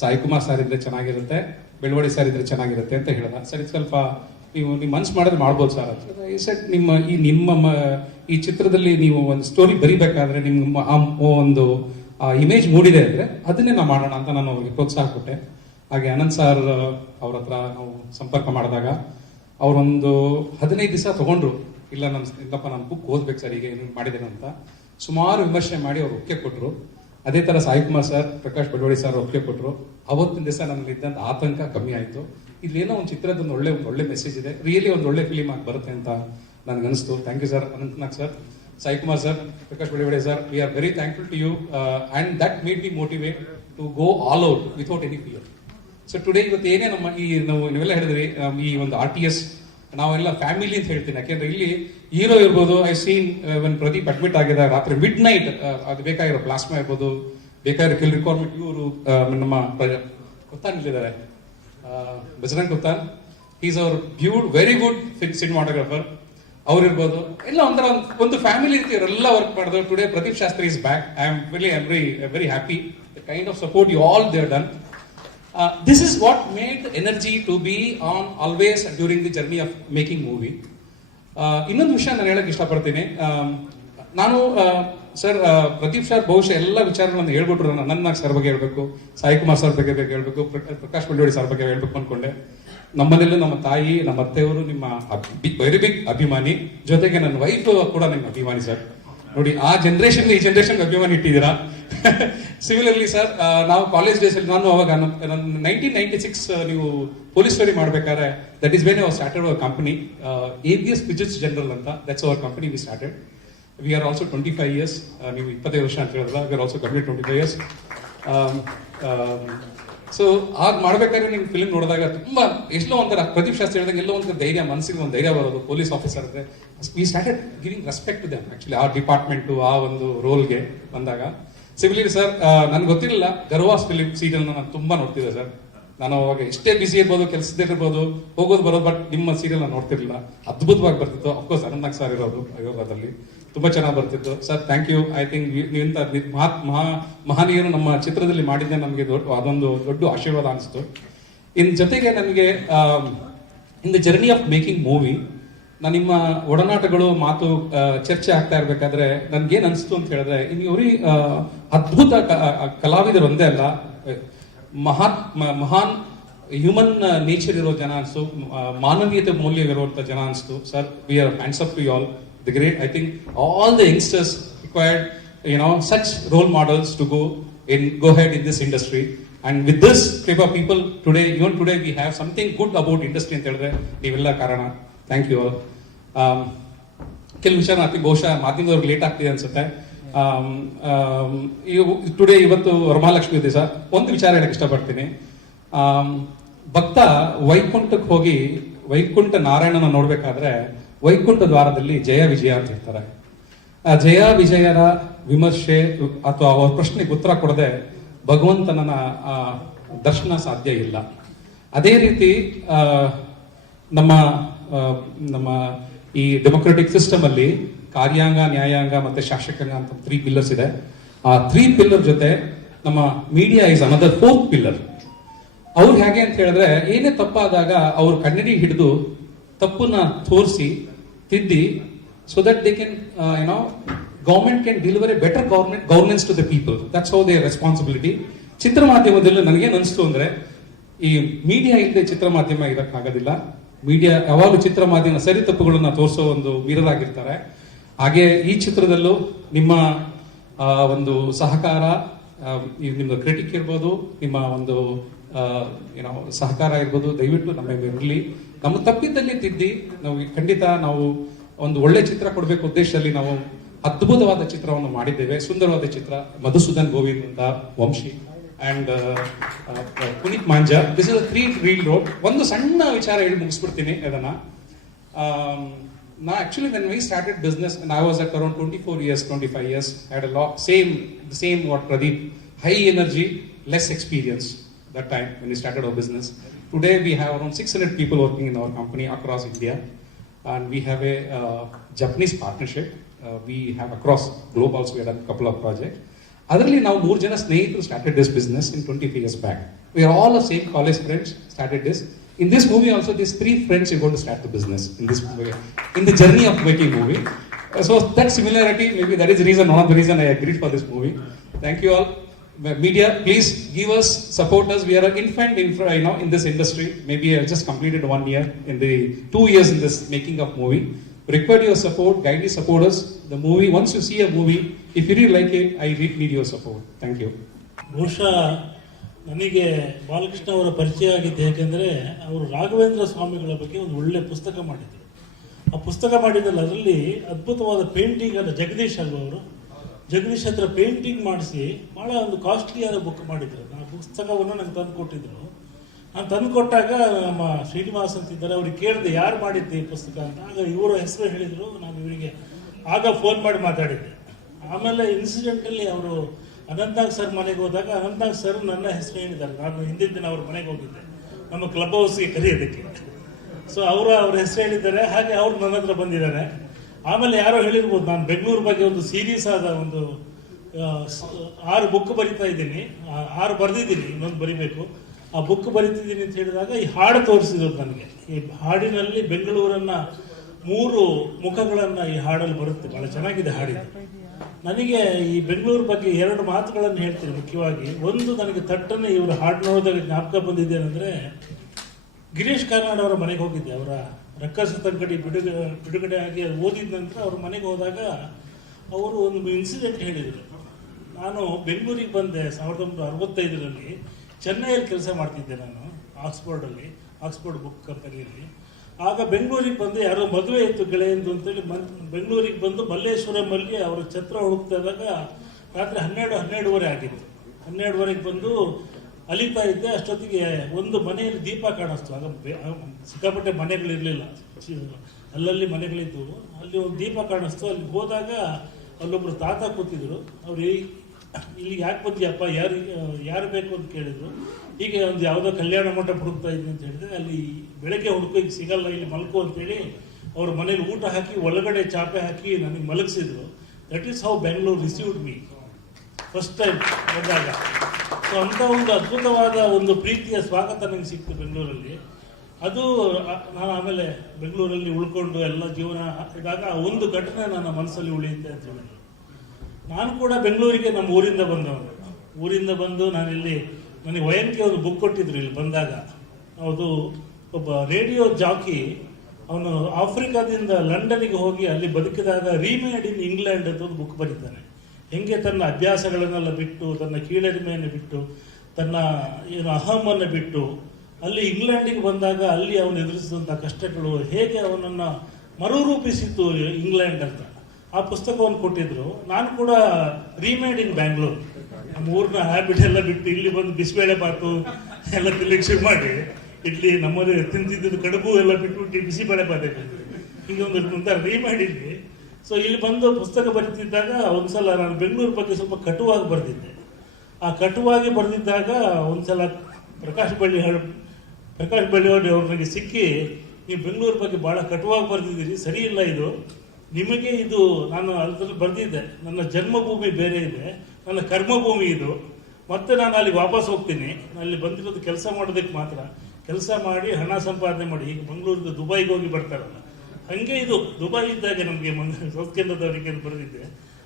ಸಾಯಿ ಕುಮಾರ್ ಸರ್ ಇದ್ರೆ ಚೆನ್ನಾಗಿರುತ್ತೆ, ಬೆಳವಡಿ ಸರ್ ಇದ್ರೆ ಚೆನ್ನಾಗಿರುತ್ತೆ ಅಂತ ಹೇಳ್ದ. ಸರಿ, ಸ್ವಲ್ಪ ನೀವು ಮನ್ಸು ಮಾಡಿದ್ರೆ ಮಾಡ್ಬೋದು ಸರ್ ಅಂತ. ಸರ್, ನಿಮ್ಮ ಈ ಚಿತ್ರದಲ್ಲಿ ನೀವು ಒಂದು ಸ್ಟೋರಿ ಬರಿಬೇಕಾದ್ರೆ ನಿಮ್ಮ ಒಂದು ಇಮೇಜ್ ಮೂಡಿದೆ ಅಂದ್ರೆ ಅದನ್ನೇ ನಾವು ಮಾಡೋಣ ಅಂತ ನಾನು ಅವ್ರಿಗೆ ಪ್ರೋತ್ಸಾಹ ಕೊಟ್ಟೆ. ಹಾಗೆ ಅನಂತ್ ಸರ್ ಅವ್ರ ಹತ್ರ ನಾವು ಸಂಪರ್ಕ ಮಾಡಿದಾಗ ಅವರೊಂದು 15 ದಿವಸ ತಗೊಂಡ್ರು. ಇಲ್ಲಪ್ಪ ನಾನು ಬುಕ್ ಓದ್ಬೇಕು ಸರ್, ಈಗ ಏನು ಮಾಡಿದ್ದೇನೆ ಅಂತ ಸುಮಾರು ವಿಮರ್ಶೆ ಮಾಡಿ ಅವ್ರು ಒಪ್ಪಿಗೆ ಕೊಟ್ಟರು. ಅದೇ ತರ ಸಾಯಿ ಕುಮಾರ್ ಸರ್, ಪ್ರಕಾಶ್ ಬೆಳವಡಿ ಸರ್ ಒಪ್ಪಿಗೆ ಕೊಟ್ಟರು. ಅವತ್ತಿನ ದಿವಸ ನನ್ನಲ್ಲಿ ಇದ್ದಂತ ಆತಂಕ ಕಮ್ಮಿ ಆಯಿತು. ಇಲ್ಲೇನೋ ಒಂದು ಚಿತ್ರದೊಂದು ಒಳ್ಳೆ ಮೆಸೇಜ್ ಇದೆ, ರಿಯಲಿ ಒಂದು ಒಳ್ಳೆ ಫಿಲಿಮ್ ಆಗಿ ಬರುತ್ತೆ ಅಂತ ನನಗನ್ನಿಸ್ತು. Thank you sir, Anantnag sir, Sai Kumar sir, Prakash Belawadi sir. We are very thankful to you and that made me motivate to go all out without any fear. So today ಇವತ್ತು ಏನೇ ನಮ್ಮ ನೀವೆಲ್ಲ ಹೇಳಿದ್ರಿ, ಈ ಒಂದು RTS ನಾವೆಲ್ಲ ಫ್ಯಾಮಿಲಿ ಅಂತ ಹೇಳ್ತೀನಿ. ಯಾಕೆಂದ್ರೆ ಇಲ್ಲಿ ಹೀರೋ ಇರ್ಬೋದು, I seen one Pradeep admit ಆಗಿದೆ ರಾತ್ರಿ ಮಿಡ್ ನೈಟ್, ಅದು ಬೇಕಾಗಿರೋ ಪ್ಲಾಸ್ಮಾ ಇರ್ಬೋದು, ಬೇಕಾಗಿರೋ ಕಿಲ್ ರಿಕ್ವೈರ್ಮೆಂಟ್. ಇವರು ನಮ್ಮ ಕುತ್ತಾನ್ ಇಲ್ಲಿದ್ದಾರೆ, Bajrang Kuttan, is our very good cinematographer. ಅವ್ರಿರ್ಬೋದು, ಎಲ್ಲ ಒಂಥರ ಒಂದು ಫ್ಯಾಮಿಲಿ ರೀತಿ ಇವರೆಲ್ಲ ವರ್ಕ್ ಮಾಡಿದ್ರು. Today Pradeep Shastri is back. I am very happy the kind of support you all they done. This is what made energy to be on always during the journey of making movie. ಇನ್ನೊಂದು ವಿಷಯ ನಾನು ಹೇಳಕ್ ಇಷ್ಟಪಡ್ತೀನಿ. ನಾನು ಸರ್ ಪ್ರದೀಪ್ ಸರ್ ಬಹುಶಃ ಎಲ್ಲ ವಿಚಾರಗಳನ್ನು ಹೇಳ್ಬಿಟ್ರು. ನನ್ನ ಸರ್ ಬಗ್ಗೆ ಹೇಳ್ಬೇಕು, ಸಾಯಿ ಕುಮಾರ್ ಸರ್ ಬಗ್ಗೆ ಹೇಳ್ಬೇಕು, ಪ್ರಕಾಶ್ ಬೆಳವಡಿ ಸರ್ ಬಗ್ಗೆ ಹೇಳ್ಬೇಕು ಅನ್ಕೊಂಡೆ. ನಮ್ಮನೆಲ್ಲೂ ನಮ್ಮ ತಾಯಿ, ನಮ್ಮ ಅತ್ತೆಯವರು ನಿಮ್ಮ ವೆರಿ ಬಿಗ್ ಅಭಿಮಾನಿ, ಜೊತೆಗೆ ನನ್ನ ವೈಫ್ ಕೂಡ ನಿಮ್ಮ ಅಭಿಮಾನಿ ಸರ್. ನೋಡಿ, ಆ ಜನರೇಷನ್ ಈ ಜನರೇಷನ್ ಅಭಿಮಾನಿ ಇಟ್ಟಿದ್ದೀರಾ. ಸಿಮಿಲರ್ಲಿ ಸರ್, ನಾವು ಕಾಲೇಜ್ ಡೇಸ್ ಅಲ್ಲಿ, ನಾನು ಅವಾಗ 1996 ನೀವು ಪೊಲೀಸ್ ಸ್ಟೋರಿ ಮಾಡ್ಬೇಕಾದ್ರೆ, that is when I was started our company, ABS ಫಿಜಿಟ್ಸ್ ಜನರಲ್ ಅಂತ. That's our company we started. We are also 25 years. ನೀವು 25 ವರ್ಷ ಅಂತ ಹೇಳಿದ್ರಲ್ಲ, we are also complete 25 years. ಸೊ ಆಗ ಮಾಡ್ಬೇಕಾದ್ರೆ ನಿಮ್ಗೆ ಫಿಲ್ಮ್ ನೋಡಿದಾಗ ತುಂಬಾ ಎಷ್ಟೋ ಒಂಥರ ಪ್ರದೀಪ್ ಶಾಸ್ತ್ರಿ ಹೇಳಿದಂಗೆ ಎಲ್ಲೋ ಒಂದು ಧೈರ್ಯ, ಮನಸ್ಸಿಗೆ ಒಂದು ಧೈರ್ಯ ಬರೋದು. ಪೊಲೀಸ್ ಆಫೀಸರ್ ಅಂದ್ರೆ we started giving respect to them actually, ಆ ಡಿಪಾರ್ಟ್ಮೆಂಟ್, ಆ ಒಂದು ರೋಲ್ಗೆ ಬಂದಾಗ. ಸಿಮಿಲರ್ಲಿ ಸರ್, ನನ್ಗೆ ಗೊತ್ತಿರಲಿಲ್ಲ, ಗರ್ವಾಸ್ ಫಿಲಿಮ್ ಸೀರಿಯಲ್ ನಾನು ತುಂಬಾ ನೋಡ್ತಿದ್ದೆ ಸರ್. ನಾನು ಅವಾಗ ಎಷ್ಟೇ ಬಿಸಿ ಇರ್ಬೋದು, ಕೆಲಸದಲ್ಲಿರ್ಬೋದು, ಹೋಗೋದು ಬರೋದು, ಬಟ್ ನಿಮ್ಮ ಸೀರಿಯಲ್ ನಾನು ನೋಡ್ತಿರ್ಲಿಲ್ಲ. ಅದ್ಭುತವಾಗಿ ಬರ್ತಿತ್ತು. ಅಫ್ಕೋರ್ಸ್ ಅನಂತ್ನಾಗ್ ಸರ್ ಇರೋದು ಅದರಲ್ಲಿ ತುಂಬಾ ಚೆನ್ನಾಗಿ ಬರ್ತಿತ್ತು sir. Thank you. I think ನೀವಂತ ಮಹನೀಯರು ನಮ್ಮ ಚಿತ್ರದಲ್ಲಿ ಮಾಡಿದ್ದೆ ನಮಗೆ ಅದೊಂದು ದೊಡ್ಡ ಆಶೀರ್ವಾದ ಅನಿಸ್ತು. ಇನ್ ಜೊತೆಗೆ ನನಗೆ in the journey of making movie, ನಾನು ನಿಮ್ಮ ಒಡನಾಟಗಳು, ಮಾತು, ಚರ್ಚೆ ಆಗ್ತಾ ಇರ್ಬೇಕಾದ್ರೆ ನನ್ಗೇನ್ ಅನಿಸ್ತು ಅಂತ ಹೇಳಿದ್ರೆ, ಇವ್ರಿ ಅದ್ಭುತ ಕಲಾವಿದರು ಒಂದೇ ಅಲ್ಲ, ಮಹಾನ್ ಹ್ಯೂಮನ್ ನೇಚರ್ ಇರೋ ಜನ ಅನಿಸ್ತು, ಮಾನವೀಯತೆ ಮೌಲ್ಯ ಇರುವಂತ ಜನ ಅನಿಸ್ತು sir. We are hands up to you all, the great. I think all the youngsters required, such role models to go ahead in this industry. And with this type of people today, even today we have something good about industry ಅಂತ ಹೇಳಿದ್ರೆ ನೀವೆಲ್ಲ ಕಾರಣ. Thank you all. ಕೆಲವು ವಿಷಯ ಬಹುಶಃ ಮಾಧ್ಯಮದವ್ರಿಗೆ ಲೇಟ್ ಆಗ್ತಿದೆ ಅನ್ಸುತ್ತೆ. ಟುಡೇ ಇವತ್ತು ವರಮಹಾಲಕ್ಷ್ಮಿ ದಿವಸ ಒಂದು ವಿಚಾರ ಹೇಳಕ್ ಇಷ್ಟಪಡ್ತೀನಿ. ಭಕ್ತ ವೈಕುಂಠಕ್ಕೆ ಹೋಗಿ ವೈಕುಂಠ ನಾರಾಯಣನ ನೋಡ್ಬೇಕಾದ್ರೆ ವೈಕುಂಠ ದ್ವಾರದಲ್ಲಿ ಜಯ ವಿಜಯ ಅಂತ ಇರ್ತಾರೆ. ಆ ಜಯ ವಿಜಯರ ವಿಮರ್ಶೆ ಅಥವಾ ಅವ್ರ ಪ್ರಶ್ನೆಗೆ ಉತ್ತರ ಕೊಡದೆ ಭಗವಂತನ ದರ್ಶನ ಸಾಧ್ಯ ಇಲ್ಲ. ಅದೇ ರೀತಿ ನಮ್ಮ ಈ ಡೆಮೊಕ್ರೆಟಿಕ್ ಸಿಸ್ಟಮ್ ಅಲ್ಲಿ ಕಾರ್ಯಾಂಗ, ನ್ಯಾಯಾಂಗ ಮತ್ತೆ ಶಾಸಕಾಂಗ ಅಂತ 3 pillars ಇದೆ. ಆ 3 pillar ಜೊತೆ ನಮ್ಮ media is another 4th pillar. ಅವ್ರು ಹೇಗೆ ಅಂತ ಹೇಳಿದ್ರೆ, ಏನೇ ತಪ್ಪಾದಾಗ ಅವ್ರು ಕನ್ನಡಿ ಹಿಡಿದು ತಪ್ಪನ್ನ ತೋರಿಸಿ ತಿದ್ದಿ, so that they can government can deliver a better governance to the people. That's how their responsibility. ಚಿತ್ರ ಮಾಧ್ಯಮದಲ್ಲಿ ನನಗೇನು ಅನಿಸ್ತು ಅಂದ್ರೆ, ಈ ಮೀಡಿಯಾ ಇಲ್ಲದೆ ಚಿತ್ರ ಮಾಧ್ಯಮ ಇರಕ್ಕಾಗೋದಿಲ್ಲ. ಮೀಡಿಯಾ ಯಾವಾಗಲೂ ಚಿತ್ರ ಮಾಧ್ಯಮ ಸರಿ ತಪ್ಪುಗಳನ್ನ ತೋರಿಸೋ ಒಂದು ಮಿರರ್ ಆಗಿರ್ತಾರೆ. ಹಾಗೆ ಈ ಚಿತ್ರದಲ್ಲೂ ನಿಮ್ಮ ಒಂದು ಸಹಕಾರ, ನಿಮ್ಮ ಕ್ರಿಟಿಕ್ ಇರ್ಬೋದು, ನಿಮ್ಮ ಒಂದು ಸಹಕಾರ ಇರ್ಬೋದು, ದಯವಿಟ್ಟು ನಮ್ಮ ಇರಲಿ. ನಮ್ಮ ತಪ್ಪಿದ್ದಲ್ಲಿ ತಿದ್ದಿ ನಾವು ಖಂಡಿತ ನಾವು ಒಂದು ಒಳ್ಳೆ ಚಿತ್ರ ಕೊಡಬೇಕು ಉದ್ದೇಶದಲ್ಲಿ ನಾವು ಅದ್ಭುತವಾದ ಚಿತ್ರವನ್ನು ಮಾಡಿದ್ದೇವೆ. ಸುಂದರವಾದ ಚಿತ್ರ, ಮಧುಸೂದನ್ ಗೋವಿಂದ್ ಅಂತ Vamshi. And Puneeth Manza. This is a 3 reel road. ಒಂದು ಸಣ್ಣ ವಿಚಾರ ಹೇಳಿ ಮುಗಿಸ್ಬಿಡ್ತೀನಿ ಅದನ್ನು. Now, actually, when we started business, and I was at around 24 years, 25 years, I had a lot, the same what Pradeep, high energy, less experience that time when we started our business. Today, we have around 600 people working in our company across India, and we have a Japanese partnership. We have across globe also, we have done a couple of projects. Otherly, now, 3 jana ಸ್ನೇಹಿತರು started this business in 23 years back. We are all the same college friends, started this. In this movie also, these 3 friends are going to start the business in this movie, in the journey of making movie. So that similarity, maybe that is the reason, one of the reason I agreed for this movie. Thank you all. Media, please give us, support us. We are an infant in this industry. Maybe I just completed 1 year in the 2 years in this making of movie. Require your support, kindly support us. The movie, once you see a movie, if you really like it, I really need your support. Thank you. ಬಹುಶಃ ನನಗೆ ಬಾಲಕೃಷ್ಣ ಅವರ ಪರಿಚಯ ಆಗಿದ್ದು ಏಕೆಂದರೆ ಅವರು ರಾಘವೇಂದ್ರ ಸ್ವಾಮಿಗಳ ಬಗ್ಗೆ ಒಂದು ಒಳ್ಳೆ ಪುಸ್ತಕ ಮಾಡಿದರು. ಆ ಪುಸ್ತಕ ಮಾಡಿದ್ದಲ್ಲಿ ಅದರಲ್ಲಿ ಅದ್ಭುತವಾದ ಪೇಂಟಿಂಗನ್ನು ಜಗದೀಶ್ ಅವರು ಜಗದೀಶ್ ಹತ್ರ ಪೇಂಟಿಂಗ್ ಮಾಡಿಸಿ ಭಾಳ ಒಂದು ಕಾಸ್ಟ್ಲಿಯಾದ ಬುಕ್ ಮಾಡಿದರು. ಆ ಪುಸ್ತಕವನ್ನು ನಂಗೆ ತಂದು ಕೊಟ್ಟಿದ್ದರು. ನಾನು ತಂದು ಕೊಟ್ಟಾಗ ನಮ್ಮ ಶ್ರೀನಿವಾಸ್ ಅಂತಿದ್ದಾರೆ, ಅವ್ರಿಗೆ ಕೇಳಿದೆ ಯಾರು ಮಾಡಿದ್ದೆ ಈ ಪುಸ್ತಕ ಅಂತ. ಆಗ ಇವರ ಹೆಸರು ಹೇಳಿದರು. ನಾನು ಇವರಿಗೆ ಆಗ ಫೋನ್ ಮಾಡಿ ಮಾತಾಡಿದ್ದೆ. ಆಮೇಲೆ ಇನ್ಸಿಡೆಂಟಲ್ಲಿ ಅವರು ಅನಂತಾಗ್ ಸರ್ ಮನೆಗೆ ಹೋದಾಗ ಅನಂತಾಗ್ ಸರ್ ನನ್ನ ಹೆಸರು ಹೇಳಿದ್ದಾರೆ. ನಾನು ಹಿಂದಿನ ದಿನ ಅವ್ರ ಮನೆಗೆ ಹೋಗಿದ್ದೆ ನಮ್ಮ ಕ್ಲಬ್ ಹೌಸ್ಗೆ ಕರೆಯೋದಕ್ಕೆ. ಸೊ ಅವ್ರ ಹೆಸರು ಹೇಳಿದ್ದಾರೆ. ಹಾಗೆ ಅವ್ರು ನನ್ನ ಹತ್ರ ಬಂದಿದ್ದಾರೆ. ಆಮೇಲೆ ಯಾರೋ ಹೇಳಿರ್ಬೋದು, ನಾನು ಬೆಂಗಳೂರು ಬಗ್ಗೆ ಒಂದು ಸೀರಿಯಸ್ ಆದ ಒಂದು 6 ಬುಕ್ ಬರಿತಾ ಇದ್ದೀನಿ, 6 ಬರೆದಿದ್ದೀನಿ, ಇನ್ನೊಂದು ಬರಿಬೇಕು. ಆ ಬುಕ್ ಬರಿತಿದ್ದೀನಿ ಅಂತ ಹೇಳಿದಾಗ ಈ ಹಾಡು ತೋರಿಸಿದ್ರು ನನಗೆ. ಈ ಹಾಡಿನಲ್ಲಿ ಬೆಂಗಳೂರನ್ನ 3 ಮುಖಗಳನ್ನು ಈ ಹಾಡಲ್ಲಿ ಬರುತ್ತೆ. ಭಾಳ ಚೆನ್ನಾಗಿದೆ ಹಾಡಿದೆ. ನನಗೆ ಈ ಬೆಂಗಳೂರು ಬಗ್ಗೆ 2 ಮಾತುಗಳನ್ನು ಹೇಳ್ತೀನಿ ಮುಖ್ಯವಾಗಿ. ಒಂದು, ನನಗೆ ತಟ್ಟನೆ ಇವರು ಹಾಡು ನೋಡಿದಾಗ ಜ್ಞಾಪಕ ಬಂದಿದ್ದೇನೆಂದರೆ, ಗಿರೀಶ್ ಕಾರ್ನಾಡ್ ಅವರ ಮನೆಗೆ ಹೋಗಿದ್ದೆ. ಅವರ ರಕ್ಕಸ ತಂಗಡಿ ಬಿಡುಗಡೆ ಆಗಿ ಓದಿದ ನಂತರ ಅವ್ರ ಮನೆಗೆ ಹೋದಾಗ ಅವರು ಒಂದು ಇನ್ಸಿಡೆಂಟ್ ಹೇಳಿದರು. ನಾನು ಬೆಂಗಳೂರಿಗೆ ಬಂದೆ 1965ರಲ್ಲಿ. ಚೆನ್ನೈಯಲ್ಲಿ ಕೆಲಸ ಮಾಡ್ತಿದ್ದೆ ನಾನು, ಆಕ್ಸ್ಫರ್ಡ್ ಬುಕ್ ಕಂಪನಿಯಲ್ಲಿ. ಆಗ ಬೆಂಗಳೂರಿಗೆ ಬಂದು ಯಾರೋ ಮದುವೆ ಇತ್ತು ಗೆಳೆಯಂದು ಅಂತೇಳಿ ಬೆಂಗಳೂರಿಗೆ ಬಂದು ಮಲ್ಲೇಶ್ವರಮಲ್ಲಿ ಅವರ ಛತ್ರ ಹುಡುಕ್ತಾ ಇದ್ದಾಗ ರಾತ್ರಿ 12:30 ಆಗಿತ್ತು. 12:30ಗೆ ಬಂದು ಅಲಿತಾ ಇದ್ದೆ. ಅಷ್ಟೊತ್ತಿಗೆ ಒಂದು ಮನೆಯಲ್ಲಿ ದೀಪ ಕಾಣಿಸ್ತು. ಆಗ ಸಿಕ್ಕಾಪಟ್ಟೆ ಮನೆಗಳಿರಲಿಲ್ಲ, ಅಲ್ಲಲ್ಲಿ ಮನೆಗಳಿದ್ದವು. ಅಲ್ಲಿ ಒಂದು ದೀಪ ಕಾಣಿಸ್ತು. ಅಲ್ಲಿ ಹೋದಾಗ ಅಲ್ಲೊಬ್ರು ತಾತ ಕೂತಿದ್ರು. ಅವ್ರು ಇಲ್ಲಿ ಯಾಕೆ ಬಂದಿಯಪ್ಪ, ಯಾರು ಬೇಕು ಅಂತ ಕೇಳಿದ್ರು. ಹೀಗೆ ಒಂದು ಯಾವುದೋ ಕಲ್ಯಾಣ ಮಂಟಪ ಹುಡುಕ್ತಾ ಇದ್ದೀನಿ ಅಂತ ಹೇಳಿದ್ರೆ, ಅಲ್ಲಿ ಬೆಳಗ್ಗೆ ಹುಡುಕೋಕೆ ಸಿಗಲ್ಲ, ಇಲ್ಲಿ ಮಲ್ಕೋ ಅಂತೇಳಿ ಅವ್ರ ಮನೇಲಿ ಊಟ ಹಾಕಿ ಒಳಗಡೆ ಚಾಪೆ ಹಾಕಿ ನನಗೆ ಮಲಗಿಸಿದ್ರು. That is how Bengaluru received me first time ಬಂದಾಗ. ಸೊ ಅಂಥ ಒಂದು ಅದ್ಭುತವಾದ ಒಂದು ಪ್ರೀತಿಯ ಸ್ವಾಗತ ನನಗೆ ಸಿಕ್ತು ಬೆಂಗಳೂರಲ್ಲಿ. ಅದು ನಾನು ಆಮೇಲೆ ಬೆಂಗಳೂರಲ್ಲಿ ಉಳ್ಕೊಂಡು ಎಲ್ಲ ಜೀವನ ಇದ್ದಾಗ ಒಂದು ಘಟನೆ ನನ್ನ ಮನಸ್ಸಲ್ಲಿ ಉಳಿಯುತ್ತೆ ಅಂತ ಹೇಳಿದ್ರು. ನಾನು ಕೂಡ ಬೆಂಗಳೂರಿಗೆ ನಮ್ಮ ಊರಿಂದ ಬಂದು ನಾನಿಲ್ಲಿ ನನಗೆ ವಯನ್ಗೆ ಒಂದು ಬುಕ್ ಕೊಟ್ಟಿದ್ರು ಇಲ್ಲಿ ಬಂದಾಗ. ಅದು ಒಬ್ಬ ರೇಡಿಯೋ ಜಾಕಿ, ಅವನು ಆಫ್ರಿಕಾದಿಂದ ಲಂಡನ್ಗೆ ಹೋಗಿ ಅಲ್ಲಿ ಬದುಕಿದಾಗ ರೀಮೇಡ್ ಇನ್ ಇಂಗ್ಲೆಂಡ್ ಅಂತ ಒಂದು ಬುಕ್ ಬರೀತಾನೆ. ಹೆಂಗೆ ತನ್ನ ಅಭ್ಯಾಸಗಳನ್ನೆಲ್ಲ ಬಿಟ್ಟು, ತನ್ನ ಕೀಳರಿಮೆಯನ್ನು ಬಿಟ್ಟು, ತನ್ನ ಅಹಮನ್ನು ಬಿಟ್ಟು ಅಲ್ಲಿ ಇಂಗ್ಲೆಂಡಿಗೆ ಬಂದಾಗ ಅಲ್ಲಿ ಅವನು ಎದುರಿಸಿದಂಥ ಕಷ್ಟಗಳು ಹೇಗೆ ಅವನನ್ನು ಮರುರೂಪಿಸಿತ್ತು ಇಂಗ್ಲೆಂಡ್ ಅಂತ ಆ ಪುಸ್ತಕವನ್ನು ಕೊಟ್ಟಿದ್ರು. ನಾನು ಕೂಡ ರೀಮೇಡ್ ಇನ್ ಬ್ಯಾಂಗ್ಳೂರ್, ನಮ್ಮ ಊರಿನ ಹ್ಯಾಬಿಟ್ ಎಲ್ಲ ಬಿಟ್ಟು ಇಲ್ಲಿ ಬಂದು ಬಿಸಿಬೇಳೆ ಬಾತು ಎಲ್ಲ ತಿನ್ಲಿಕ್ಕೆ ಶುರು ಮಾಡಿ, ಇಡ್ಲಿ ನಮ್ಮದೇ ತಿಂತಿದ್ದು ಕಡುಬು ಎಲ್ಲ ಬಿಟ್ಬಿಟ್ಟು ಬಿಸಿಬೇಳೆ ಬಾತ್ ಹೀಗೆ ಒಂದು ರೀಮೇಡ್ ಇಲ್ಲಿ. ಸೊ ಇಲ್ಲಿ ಬಂದು ಪುಸ್ತಕ ಬರೀತಿದ್ದಾಗ ಒಂದ್ಸಲ ನಾನು ಬೆಂಗಳೂರು ಬಗ್ಗೆ ಸ್ವಲ್ಪ ಕಟುವಾಗಿ ಬರೆದಿದ್ದೆ. ಆ ಕಟುವಾಗಿ ಬರೆದಿದ್ದಾಗ ಒಂದ್ಸಲ ಪ್ರಕಾಶ್ ಬಳ್ಳಿಹೊಳಿ ಅವ್ರು ನನಗೆ ಸಿಕ್ಕಿ, ನೀವು ಬೆಂಗಳೂರು ಬಗ್ಗೆ ಭಾಳ ಕಟುವಾಗಿ ಬರೆದಿದ್ದೀರಿ, ಸರಿ ಇಲ್ಲ ಇದು ನಿಮಗೆ. ಇದು ನಾನು ಅದ್ರಲ್ಲಿ ಬರೆದಿದ್ದೆ, ನನ್ನ ಜನ್ಮಭೂಮಿ ಬೇರೆ ಇದೆ, ನನ್ನ ಕರ್ಮಭೂಮಿ ಇದು. ಮತ್ತೆ ನಾನು ಅಲ್ಲಿ ವಾಪಸ್ ಹೋಗ್ತೀನಿ, ಅಲ್ಲಿ ಬಂದಿರೋದು ಕೆಲಸ ಮಾಡೋದಕ್ಕೆ ಮಾತ್ರ, ಕೆಲಸ ಮಾಡಿ ಹಣ ಸಂಪಾದನೆ ಮಾಡಿ. ಈಗ ಮಂಗಳೂರಿಂದ ದುಬೈಗೆ ಹೋಗಿ ಬರ್ತಾರಲ್ಲ, ಹಂಗೆ ಇದು ದುಬೈ ಇದ್ದಾಗೆ ನಮಗೆ ಸೌತ್ ಕೇಂದ್ರದವರಿಗೆ ಬರೆದಿದ್ದೆ.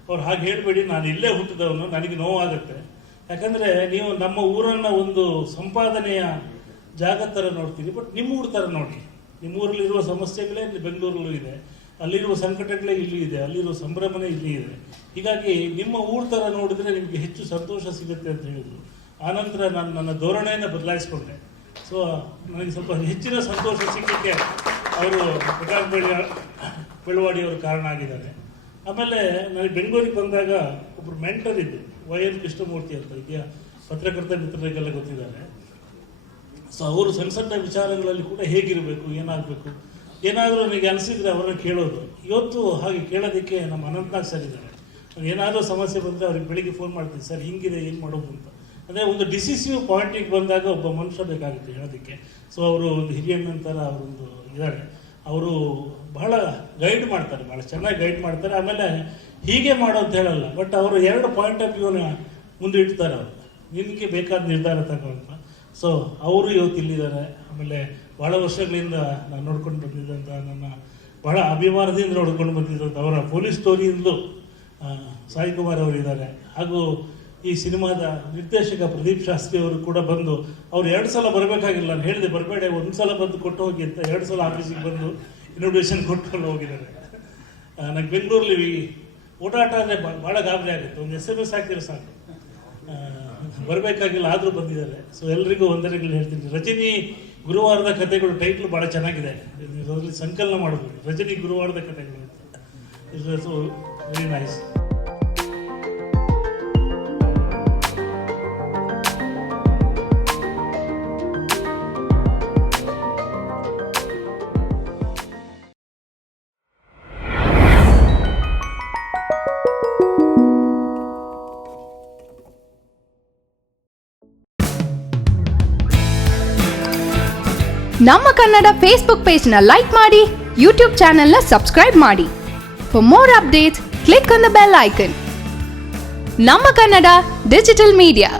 ಅವ್ರು ಹಾಗೆ ಹೇಳಬೇಡಿ, ನಾನು ಇಲ್ಲೇ ಹುಟ್ಟಿದವನು, ನನಗೆ ನೋವಾಗುತ್ತೆ. ಯಾಕಂದರೆ ನೀವು ನಮ್ಮ ಊರನ್ನು ಒಂದು ಸಂಪಾದನೆಯ ಜಾಗ ಥರ ನೋಡ್ತೀರಿ, ಬಟ್ ನಿಮ್ಮ ಊರ ಥರ ನೋಡಿ. ನಿಮ್ಮ ಊರಲ್ಲಿರುವ ಸಮಸ್ಯೆಗಳೇ ಬೆಂಗಳೂರಲ್ಲೂ ಇದೆ, ಅಲ್ಲಿರುವ ಸಂಕಟಗಳೇ ಇಲ್ಲಿ ಇದೆ, ಅಲ್ಲಿರುವ ಸಂಭ್ರಮನೇ ಇಲ್ಲಿ ಇದೆ. ಹೀಗಾಗಿ ನಿಮ್ಮ ಊರ ಥರ ನೋಡಿದರೆ ನಿಮಗೆ ಹೆಚ್ಚು ಸಂತೋಷ ಸಿಗುತ್ತೆ ಅಂತ ಹೇಳಿದರು. ಆನಂತರ ನಾನು ನನ್ನ ಧೋರಣೆಯನ್ನು ಬದಲಾಯಿಸ್ಕೊಂಡೆ. ಸೊ ನನಗೆ ಸ್ವಲ್ಪ ಹೆಚ್ಚಿನ ಸಂತೋಷ ಸಿಕ್ಕಕ್ಕೆ ಅವರು ಪ್ರಕಾಶ್ ಬೆಳವಾಡಿಯವರು ಕಾರಣ ಆಗಿದ್ದಾರೆ. ಆಮೇಲೆ ನನಗೆ ಬೆಂಗಳೂರಿಗೆ ಬಂದಾಗ ಒಬ್ಬರು ಮೆಂಟರ್ ಇದ್ದು, ವೈ ಎನ್ ಕೃಷ್ಣಮೂರ್ತಿ ಅಂತ ಇದೆಯಾ, ಪತ್ರಕರ್ತ ಮಿತ್ರರಿಗೆಲ್ಲ ಗೊತ್ತಿದ್ದಾರೆ. ಸೊ ಅವರು ಸಣ್ಣ ಸಣ್ಣ ವಿಚಾರಗಳಲ್ಲಿ ಕೂಡ ಹೇಗಿರಬೇಕು, ಏನಾಗಬೇಕು, ಏನಾದರೂ ನನಗೆ ಅನಿಸಿದರೆ ಅವರನ್ನು ಕೇಳೋದು. ಇವತ್ತು ಹಾಗೆ ಕೇಳೋದಕ್ಕೆ ನಮ್ಮ ಅನಂತನಾಗ್ ಸರ್ ಇದ್ದಾರೆ. ಏನಾದರೂ ಸಮಸ್ಯೆ ಬಂದರೆ ಅವ್ರಿಗೆ ಬೆಳಿಗ್ಗೆ ಫೋನ್ ಮಾಡ್ತೀನಿ, ಸರ್ ಹಿಂಗಿದೆ ಏನು ಮಾಡೋದು ಅಂತ. ಅಂದರೆ ಒಂದು ಡಿಸಿಸಿವ್ ಪಾಯಿಂಟಿಗೆ ಬಂದಾಗ ಒಬ್ಬ ಮನುಷ್ಯ ಬೇಕಾಗುತ್ತೆ ಹೇಳೋದಕ್ಕೆ. ಸೊ ಅವರು ಒಂದು ಹಿರಿಯಣ್ಣ ನಂತರ ಅವರೊಂದು ಇದ್ದಾರೆ, ಅವರು ಬಹಳ ಗೈಡ್ ಮಾಡ್ತಾರೆ, ಭಾಳ ಚೆನ್ನಾಗಿ ಗೈಡ್ ಮಾಡ್ತಾರೆ. ಆಮೇಲೆ ಹೀಗೆ ಮಾಡೋ ಅಂತ ಹೇಳಲ್ಲ, ಬಟ್ ಅವರು 2 ಪಾಯಿಂಟ್ ಆಫ್ ವ್ಯೂನ ಮುಂದೆ ಇಡ್ತಾರೆ. ಅವರು ನಿನಗೆ ಬೇಕಾದ ನಿರ್ಧಾರ ತಗೊಂತ. ಸೊ ಅವರು ಇವತ್ತು ಇಲ್ಲಿದ್ದಾರೆ. ಆಮೇಲೆ ಭಾಳ ವರ್ಷಗಳಿಂದ ನಾನು ನೋಡ್ಕೊಂಡು ಬಂದಿದ್ದಂಥ, ನನ್ನ ಭಾಳ ಅಭಿಮಾನದಿಂದ ನೋಡ್ಕೊಂಡು ಬಂದಿದ್ದಂಥ ಅವರ ಪೊಲೀಸ್ ಸ್ಟೋರಿಯಿಂದಲೂ ಸಾಯಿ ಕುಮಾರ್ ಅವರಿದ್ದಾರೆ. ಹಾಗೂ ಈ ಸಿನಿಮಾದ ನಿರ್ದೇಶಕ ಪ್ರದೀಪ್ ಶಾಸ್ತ್ರಿ ಅವರು ಕೂಡ ಬಂದು, ಅವ್ರು 2 ಸಲ ಬರಬೇಕಾಗಿಲ್ಲ, ನಾನು ಹೇಳಿದೆ ಬರಬೇಡ, 1 ಸಲ ಬಂದು ಕೊಟ್ಟು ಹೋಗಿ ಅಂತ 2 ಸಲ ಆಫೀಸಿಗೆ ಬಂದು ಇನ್ವಿಟೇಷನ್ ಕೊಟ್ಕೊಂಡು ಹೋಗಿದ್ದಾರೆ. ನನಗೆ ಬೆಂಗಳೂರಲ್ಲಿ ಓಡಾಟ ಅಂದರೆ ಭಾಳ ಗಾಬರಿ ಆಗುತ್ತೆ. ಒಂದು SMS ಹಾಕಿದ್ರೆ ಸಾಕು, ಬರಬೇಕಾಗಿಲ್ಲ, ಆದರೂ ಬಂದಿದ್ದಾರೆ. ಸೊ ಎಲ್ರಿಗೂ ವಂದನೆಗಳು ಹೇಳ್ತೀನಿ. ರಜನಿ ಗುರುವಾರದ ಕಥೆಗಳು ಟೈಟ್ಲು ಭಾಳ ಚೆನ್ನಾಗಿದೆ, ಅದರಲ್ಲಿ ಸಂಕಲನ ಮಾಡಬಹುದು, ರಜನಿ ಗುರುವಾರದ ಕಥೆಗಳು ಅಂತ. It's very nice. ನಮ್ಮ ಕನ್ನಡ ಫೇಸ್ಬುಕ್ ಪೇಜ್ನ ಲೈಕ್ ಮಾಡಿ, ಯೂಟ್ಯೂಬ್ ಚಾನೆಲ್ನ ಸಬ್ಸ್ಕ್ರೈಬ್ ಮಾಡಿ. For more updates click on the bell icon. ನಮ್ಮ ಕನ್ನಡ ಡಿಜಿಟಲ್ ಮೀಡಿಯಾ.